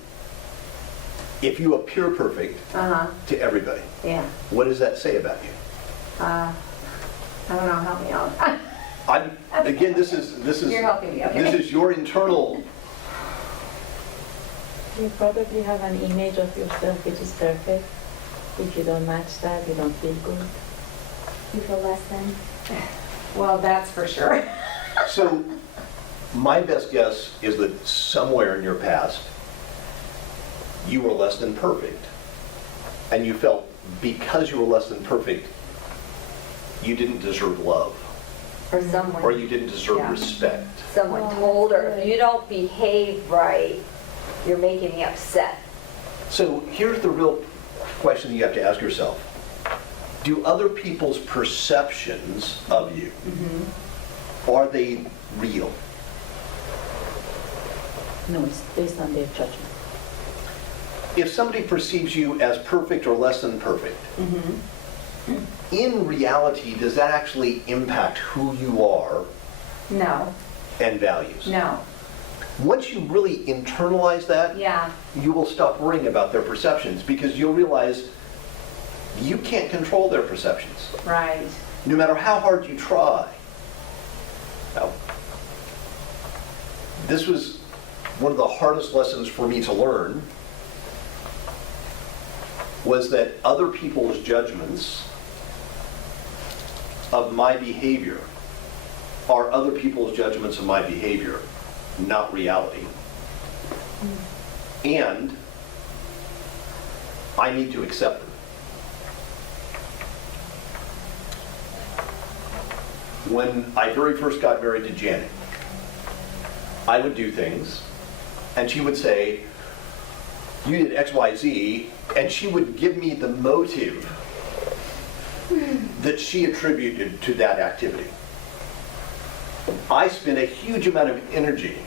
if you appear perfect to everybody, Yeah. what does that say about you? I don't know, help me out. Again, this is You're helping me, okay. This is your internal. You probably have an image of yourself which is perfect. If you don't match that, you don't feel good. You feel less than? Well, that's for sure. So my best guess is that somewhere in your past, you were less than perfect. And you felt because you were less than perfect, you didn't deserve love. Or someone. Or you didn't deserve Yeah. respect. Someone told her, if you don't behave right, you're making me upset. So here's the real question you have to ask yourself. Do other people's perceptions of you, are they real? No, it's based on their judgment. If somebody perceives you as perfect or less than perfect, in reality, does that actually impact who you are No, and values? no. Once you really internalize that, Yeah, you will stop worrying about their perceptions because you'll realize you can't control their perceptions, right. no matter how hard you try. Now, this was one of the hardest lessons for me to learn, was that other people's judgments of my behavior are other people's judgments of my behavior, not reality. And I need to accept them. When I very first got married to Janet, I would do things, and she would say, you did X, Y, Z, and she would give me the motive that she attributed to that activity. I spent a huge amount of energy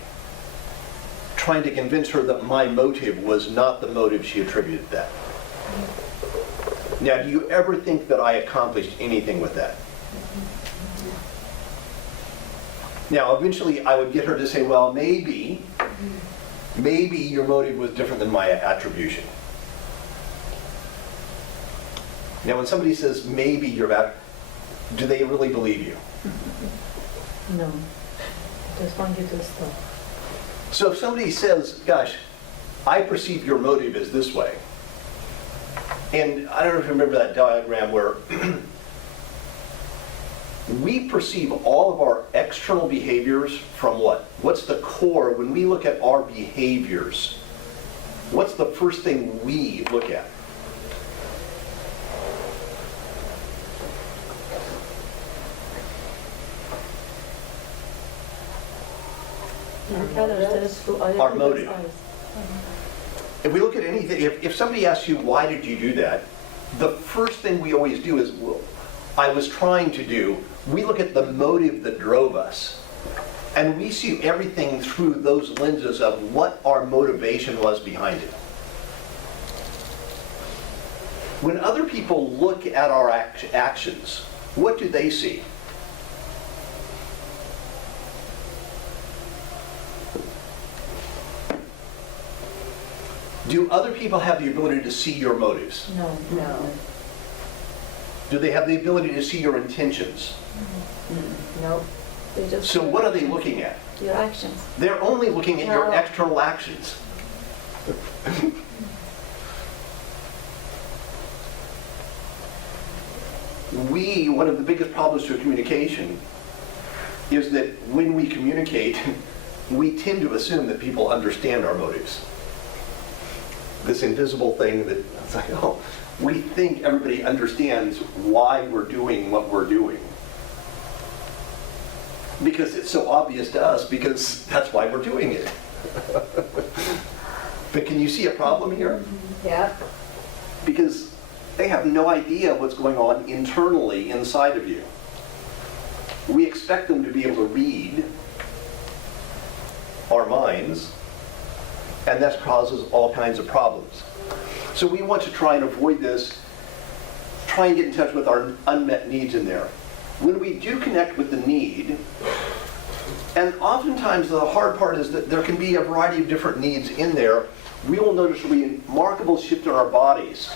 trying to convince her that my motive was not the motive she attributed that. Now, do you ever think that I accomplished anything with that? Now, eventually I would get her to say, well, maybe your motive was different than my attribution. Now, when somebody says, maybe you're about, do they really believe you? No. I just want you to stop. So if somebody says, gosh, I perceive your motive as this way, and I don't know if you remember that diagram where we perceive all of our external behaviors from what? What's the core? When we look at our behaviors, what's the first thing we look at? Our motive. If we look at anything, if somebody asks you, why did you do that? the first thing we always do is, well, I was trying to do, we look at the motive that drove us. And we see everything through those lenses of what our motivation was behind it. When other people look at our actions, what do they see? Do other people have the ability to see your motives? No. No, Do they have the ability to see your intentions? nope. They just So what are they looking at? your actions. They're only looking at your No. external actions. One of the biggest problems to communication is that when we communicate, we tend to assume that people understand our motives. This invisible thing that it's like, oh, we think everybody understands why we're doing what we're doing. Because it's so obvious to us, because that's why we're doing it. But can you see a problem here? Yep. Because they have no idea what's going on internally inside of you. We expect them to be able to read our minds, and that causes all kinds of problems. So we want to try and avoid this, try and get in touch with our unmet needs in there. When we do connect with the need, and oftentimes the hard part is that there can be a variety of different needs in there, we will notice a remarkable shift in our bodies.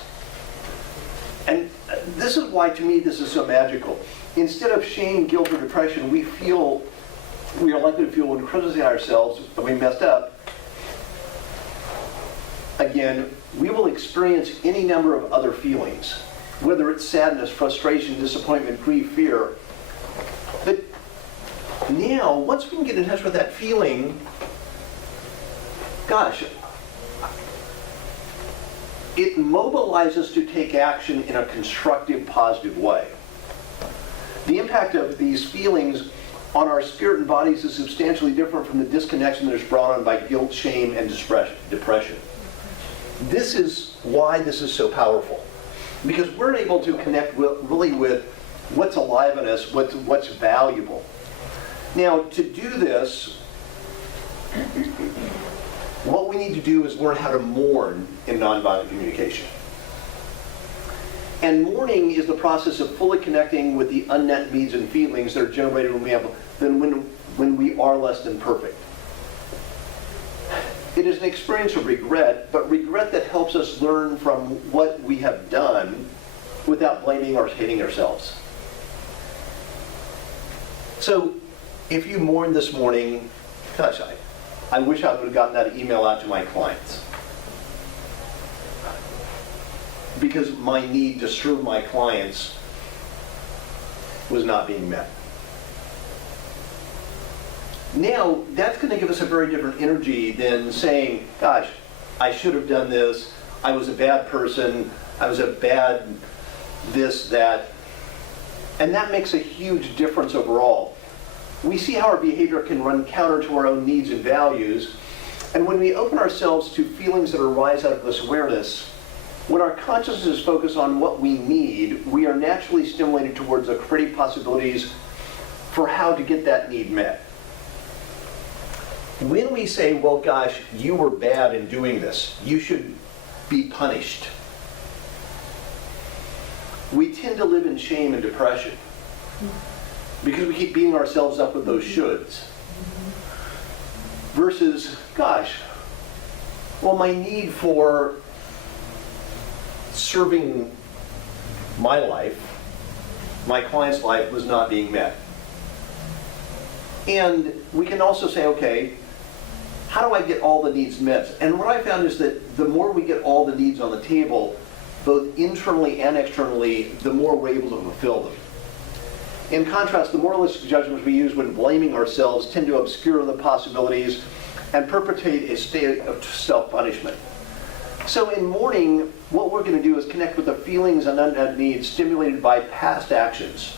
And this is why, to me, this is so magical. Instead of shame, guilt, or depression, we are likely to feel when we criticize ourselves that we messed up. Again, we will experience any number of other feelings, whether it's sadness, frustration, disappointment, grief, fear. But now, once we can get in touch with that feeling, gosh, it mobilizes us to take action in a constructive, positive way. The impact of these feelings on our spirit and bodies is substantially different from the disconnection that is brought on by guilt, shame, and depression. This is why this is so powerful. Because we're able to connect really with what's alive in us, what's valuable. Now, to do this, what we need to do is learn how to mourn in nonviolent communication. And mourning is the process of fully connecting with the unmet needs and feelings that are generated when we are less than perfect. It is an experience of regret, but regret that helps us learn from what we have done without blaming or hating ourselves. So, if you mourn this morning, gosh, I wish I would have gotten that email out to my clients. Because my need to serve my clients was not being met. Now, that's going to give us a very different energy than saying, gosh, I should have done this, I was a bad person, I was a bad this, that. And that makes a huge difference overall. We see how our behavior can run counter to our own needs and values. And when we open ourselves to feelings that arise out of this awareness, when our consciousness is focused on what we need, we are naturally stimulated towards the creative possibilities for how to get that need met. When we say, well, gosh, you were bad in doing this, you should be punished, we tend to live in shame and depression because we keep beating ourselves up with those shoulds. Versus, gosh, well, my need for serving my life, my client's life, was not being met. And we can also say, okay, how do I get all the needs met? And what I found is that the more we get all the needs on the table, both internally and externally, the more we're able to fulfill them. In contrast, the moralistic judgments we use when blaming ourselves tend to obscure the possibilities and perpetuate a state of self-punishment. So in mourning, what we're going to do is connect with the feelings and unmet needs stimulated by past actions.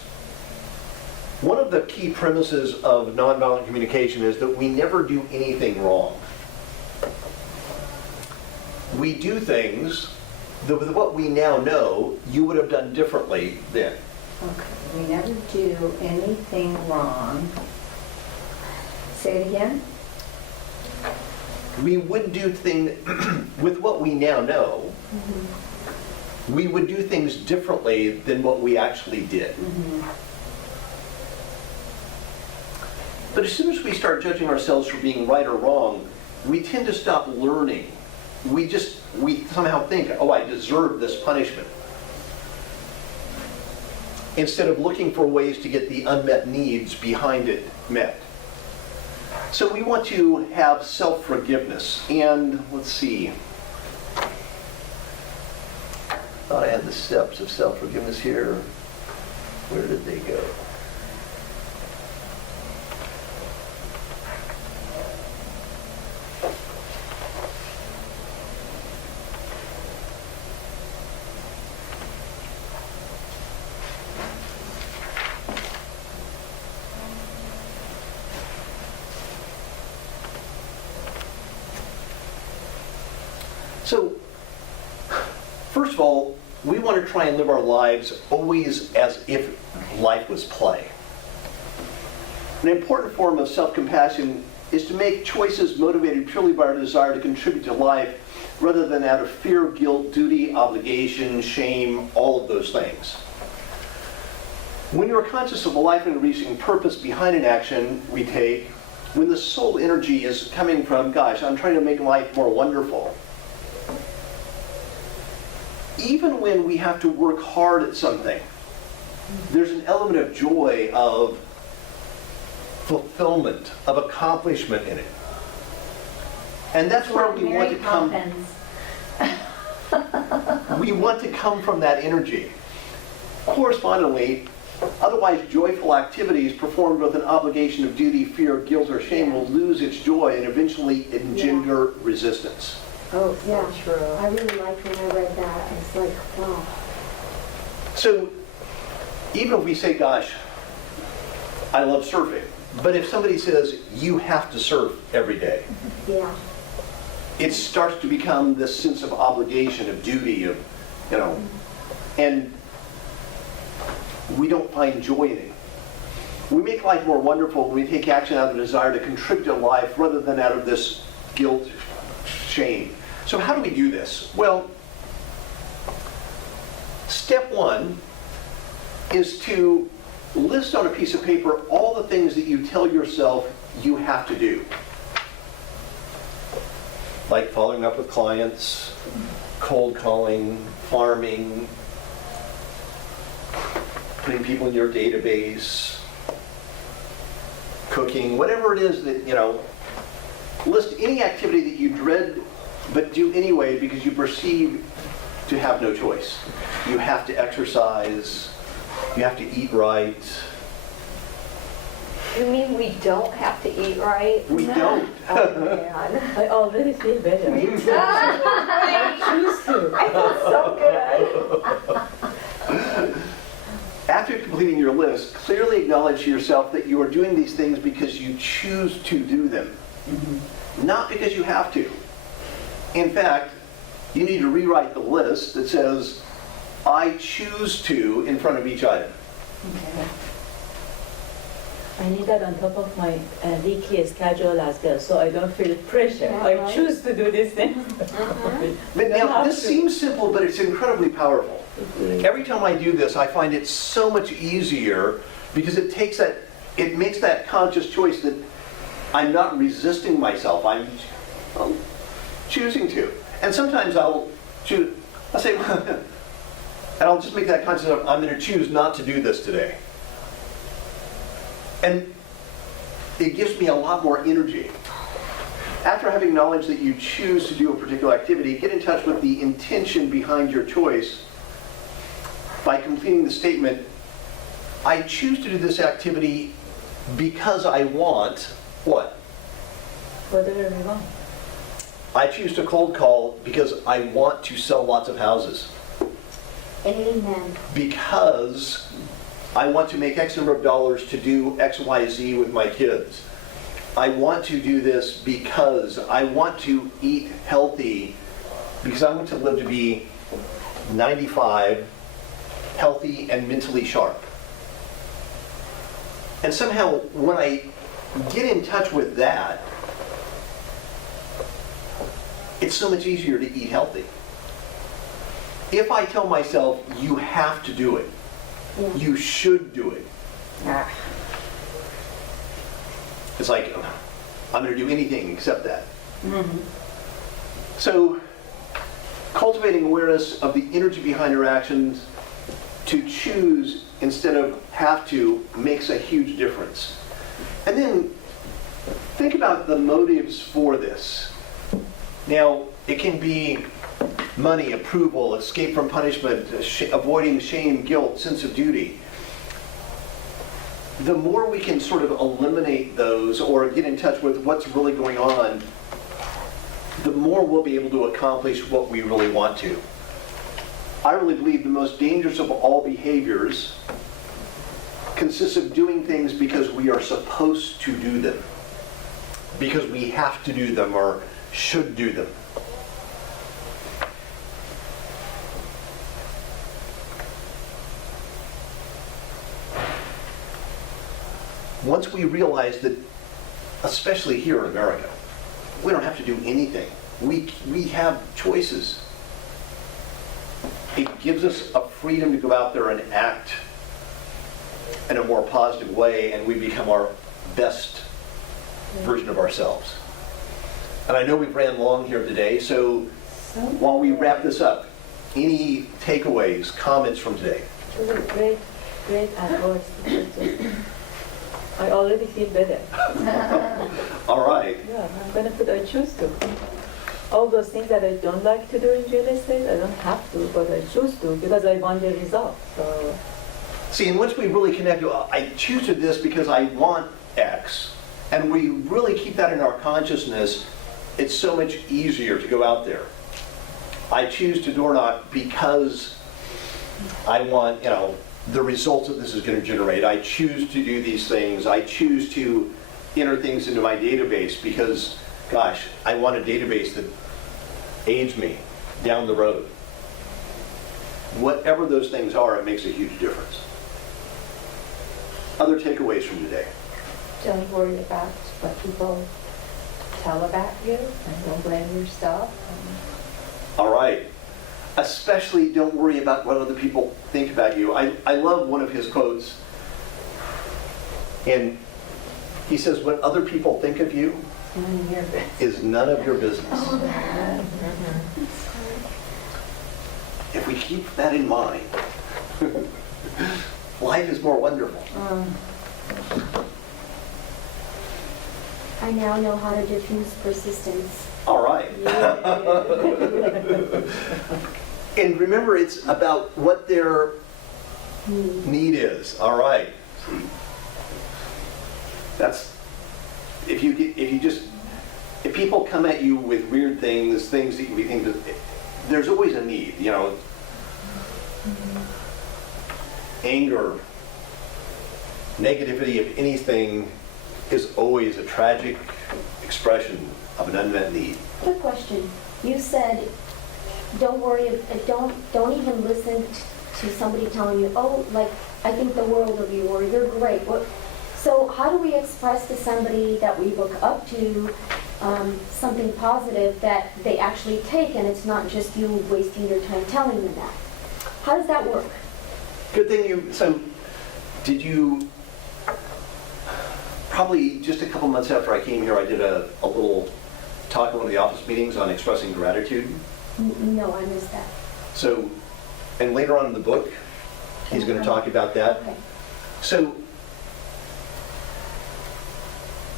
One of the key premises of nonviolent communication is that we never do anything wrong. We do things With what we now know, you would have done differently then. Okay, we never do anything wrong. Say it again? We would do things, with what we now know, we would do things differently than what we actually did. But as soon as we start judging ourselves for being right or wrong, we tend to stop learning. We somehow think, oh, I deserve this punishment. Instead of looking for ways to get the unmet needs behind it met. So we want to have self-forgiveness. And let's see. Thought I had the steps of self-forgiveness here. Where did they go? So, first of all, we want to try and live our lives always as if life was play. An important form of self-compassion is to make choices motivated purely by our desire to contribute to life rather than out of fear, guilt, duty, obligation, shame, all of those things. When you are conscious of the life-enriching purpose behind an action we take, when the soul energy is coming from, gosh, I'm trying to make life more wonderful, even when we have to work hard at something, there's an element of joy, of fulfillment, of accomplishment in it. And that's where we want to come. We want to come from that energy. Correspondingly, otherwise joyful activities performed with an obligation of duty, fear, guilt, or shame will lose its joy and eventually engender resistance. Oh, Yeah, so true. I really liked when I read that. It's like, wow. So, even if we say, gosh, I love surfing, but if somebody says, you have to surf every day, Yeah. it starts to become this sense of obligation, of duty, of, and we don't find joy in it. We make life more wonderful when we take action out of the desire to contribute to life rather than out of this guilt, shame. So how do we do this? Well, step one is to list on a piece of paper all the things that you tell yourself you have to do. Like following up with clients, cold calling, farming, putting people in your database, cooking, whatever it is that, list any activity that you dread but do anyway because you perceive to have no choice. You have to exercise, you have to eat right. You mean we don't have to eat right? We don't. Oh, man. I already feel better. Me too. I choose to. I feel so good. After completing your list, clearly acknowledge to yourself that you are doing these things because you choose to do them, not because you have to. In fact, you need to rewrite the list that says, I choose to, in front of each item. Okay. I need that on top of my weekly schedule as well, so I don't feel pressure. Yeah, I right. choose to do these things. But now, this seems simple, but it's incredibly powerful. Every time I do this, I find it so much easier because it makes that conscious choice that I'm not resisting myself. I'm choosing to. And sometimes I'll say, and I'll just make that conscious, I'm going to choose not to do this today. And it gives me a lot more energy. After having knowledge that you choose to do a particular activity, get in touch with the intention behind your choice by completing the statement, I choose to do this activity because I want what? Whatever we want. I choose to cold call because I want to sell lots of houses. Amen. Because I want to make X number of dollars to do X, Y, Z with my kids. I want to do this because I want to eat healthy, because I want to live to be 95, healthy and mentally sharp. And somehow when I get in touch with that, it's so much easier to eat healthy. If I tell myself, you have to do it, you should do it, it's like, I'm going to do anything except that. So, cultivating awareness of the energy behind our actions, to choose instead of have to, makes a huge difference. And then think about the motives for this. Now, it can be money, approval, escape from punishment, avoiding shame, guilt, sense of duty. The more we can sort of eliminate those or get in touch with what's really going on, the more we'll be able to accomplish what we really want to. I really believe the most dangerous of all behaviors consists of doing things because we are supposed to do them, because we have to do them or should do them. Once we realize that, especially here in America, we don't have to do anything. We have choices. It gives us a freedom to go out there and act in a more positive way, and we become our best version of ourselves. And I know we've ran long here today, so while we wrap this up, any takeaways, comments from today? It was a great advice. I already feel better. All right. Yeah, I'm going to put I choose to. All those things that I don't like to do in real estate, I don't have to, but I choose to because I want the result. So. See, and once we really connect, I choose to this because I want X, and we really keep that in our consciousness, it's so much easier to go out there. I choose to door knock because I want, the results that this is going to generate. I choose to do these things. I choose to enter things into my database because, gosh, I want a database that aids me down the road. Whatever those things are, it makes a huge difference. Other takeaways from today? Don't worry about what people tell about you, and don't blame yourself. All right. Especially don't worry about what other people think about you. I love one of his quotes. And he says, what other people think of you is none of your business. If we keep that in mind, life is more wonderful. I now know how to diffuse persistence. All right. And remember, it's about what their need is. All right. That's if people come at you with weird things that we think that there's always a need. Anger, negativity of anything is always a tragic expression of an unmet need. Quick question. You said, don't worry, don't even listen to somebody telling you, oh, like, I think the world of you, or you're great. So how do we express to somebody that we look up to something positive that they actually take, and it's not just you wasting your time telling them that? How does that work? Good thing did you, probably just a couple months after I came here, I did a little talk in one of the office meetings on expressing gratitude. No, I missed that. So, and later on in the book, he's going to talk about that. Okay. So,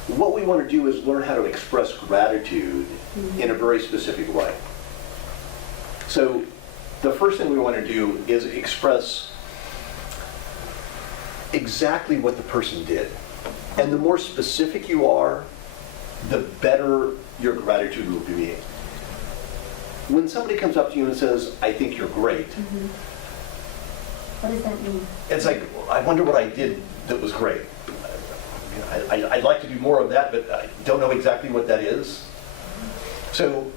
what we want to do is learn how to express gratitude in a very specific way. So, the first thing we want to do is express exactly what the person did. And the more specific you are, the better your gratitude will be. When somebody comes up to you and says, I think you're great, What does that mean? it's like, I wonder what I did that was great. I'd like to do more of that, but I don't know exactly what that is. So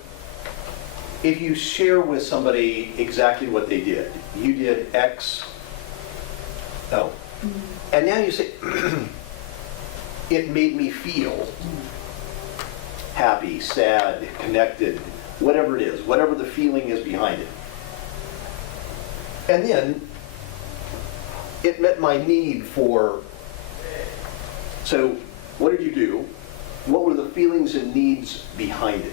if you share with somebody exactly what they did, you did X, oh, and now you say, it made me feel happy, sad, connected, whatever it is, whatever the feeling is behind it. And then it met my need for, so what did you do? What were the feelings and needs behind it?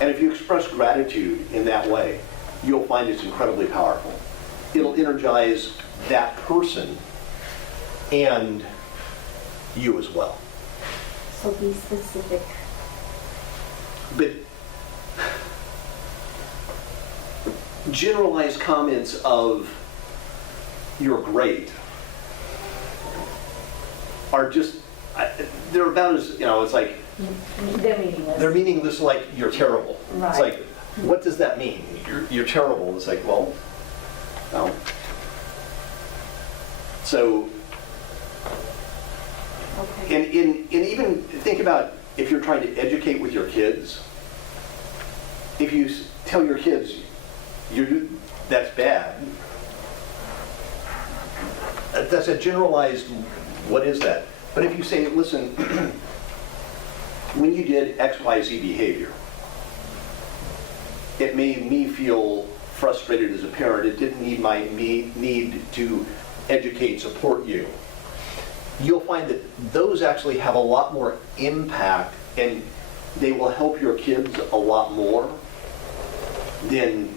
And if you express gratitude in that way, you'll find it's incredibly powerful. It'll energize that person and you as well. So be specific. But generalized comments of "you're great" are just, they're about as, it's like, They're meaningless. they're meaningless, like "you're terrible." It's Right. like, what does that mean? You're terrible. It's like, well, no. So, Okay. and even think about if you're trying to educate with your kids, if you tell your kids, that's bad, that's a generalized, what is that? But if you say, listen, when you did XYZ behavior, it made me feel frustrated as a parent. It didn't need my need to educate, support you. You'll find that those actually have a lot more impact, and they will help your kids a lot more than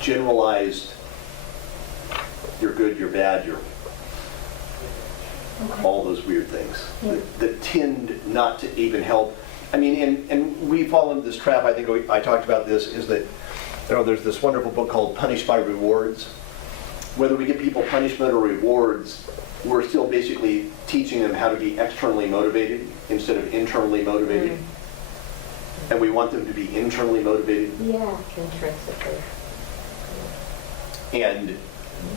generalized, you're good, you're bad, you're all those weird things that tend not to even help. I mean, and we fall into this trap, I think I talked about this, is that there's this wonderful book called Punished by Rewards. Whether we give people punishment or rewards, we're still basically teaching them how to be externally motivated instead of internally motivated. And we want them to be internally motivated. Yeah. Intrinsically. And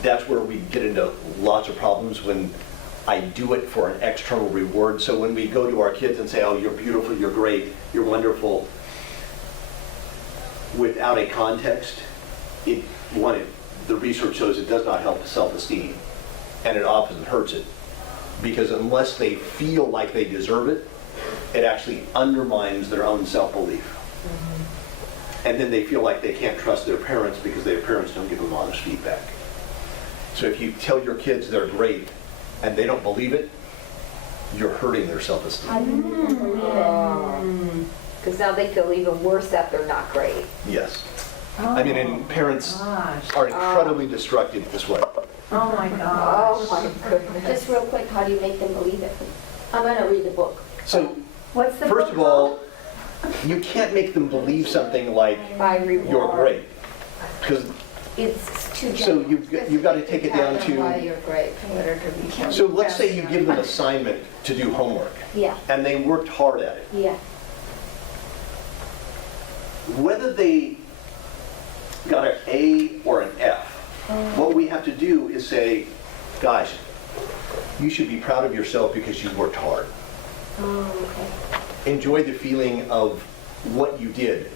that's where we get into lots of problems when I do it for an external reward. So when we go to our kids and say, oh, you're beautiful, you're great, you're wonderful, without a context, the research shows it does not help self-esteem. And it often hurts it. Because unless they feel like they deserve it, it actually undermines their own self-belief. And then they feel like they can't trust their parents because their parents don't give them honest feedback. So if you tell your kids they're great and they don't believe it, you're hurting their self-esteem. Because now they feel even worse that they're not great. Yes. I mean, and parents Gosh. are incredibly destructive this way. Oh my Oh gosh. my goodness. Just real quick, how do you make them believe it? I'm gonna read the book. So What's the first book of all, you can't make them believe something like By reward. you're great. Because It's too so general. you've got to take it down Why to, you're great, in order to be. so let's say you give them an assignment to do homework Yeah, and they worked hard at it. yeah. Whether they got an A or an F, what we have to do is say, guys, you should be proud of yourself because you worked hard. Oh, okay. Enjoy the feeling of what you did.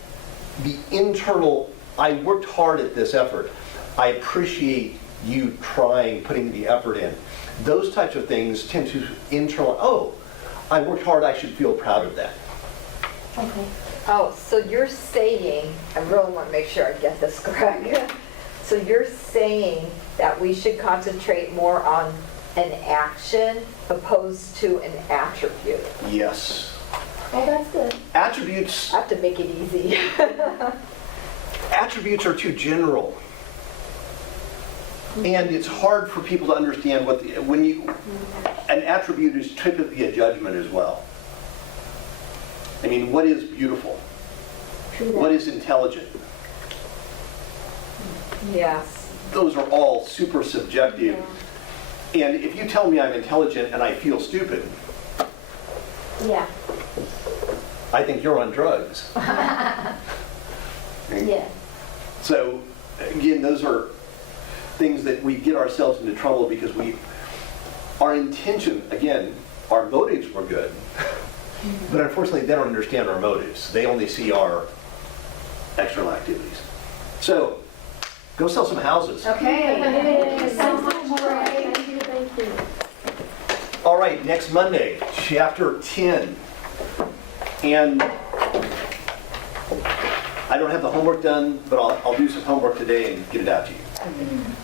The internal, I worked hard at this effort. I appreciate you trying, putting the effort in. Those types of things tend to oh, I worked hard, I should feel proud of that. Okay. Oh, so you're saying, I really want to make sure I get this correct. So you're saying that we should concentrate more on an action opposed to an attribute. Yes. Oh, that's good. Attributes I have to make it easy. attributes are too general. And it's hard for people to understand an attribute is typically a judgment as well. I mean, what is beautiful? True that. What is intelligent? Yes. Those are all super subjective. And if you tell me I'm intelligent and I feel stupid, Yeah, I think you're on drugs. yeah. So, again, those are things that we get ourselves into trouble because our intention, again, our motives were good. But unfortunately, they don't understand our motives. They only see our external activities. So, go sell some houses. Okay. Thank you so much, Ray. Thank you. All right, next Monday, chapter 10. And I don't have the homework done, but I'll do some homework today and get it out to you.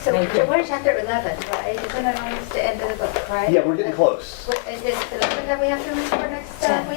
So we're in chapter 11, right? Isn't it almost the end of the book, right? Yeah, we're getting close. What, is it 11 that we have to read?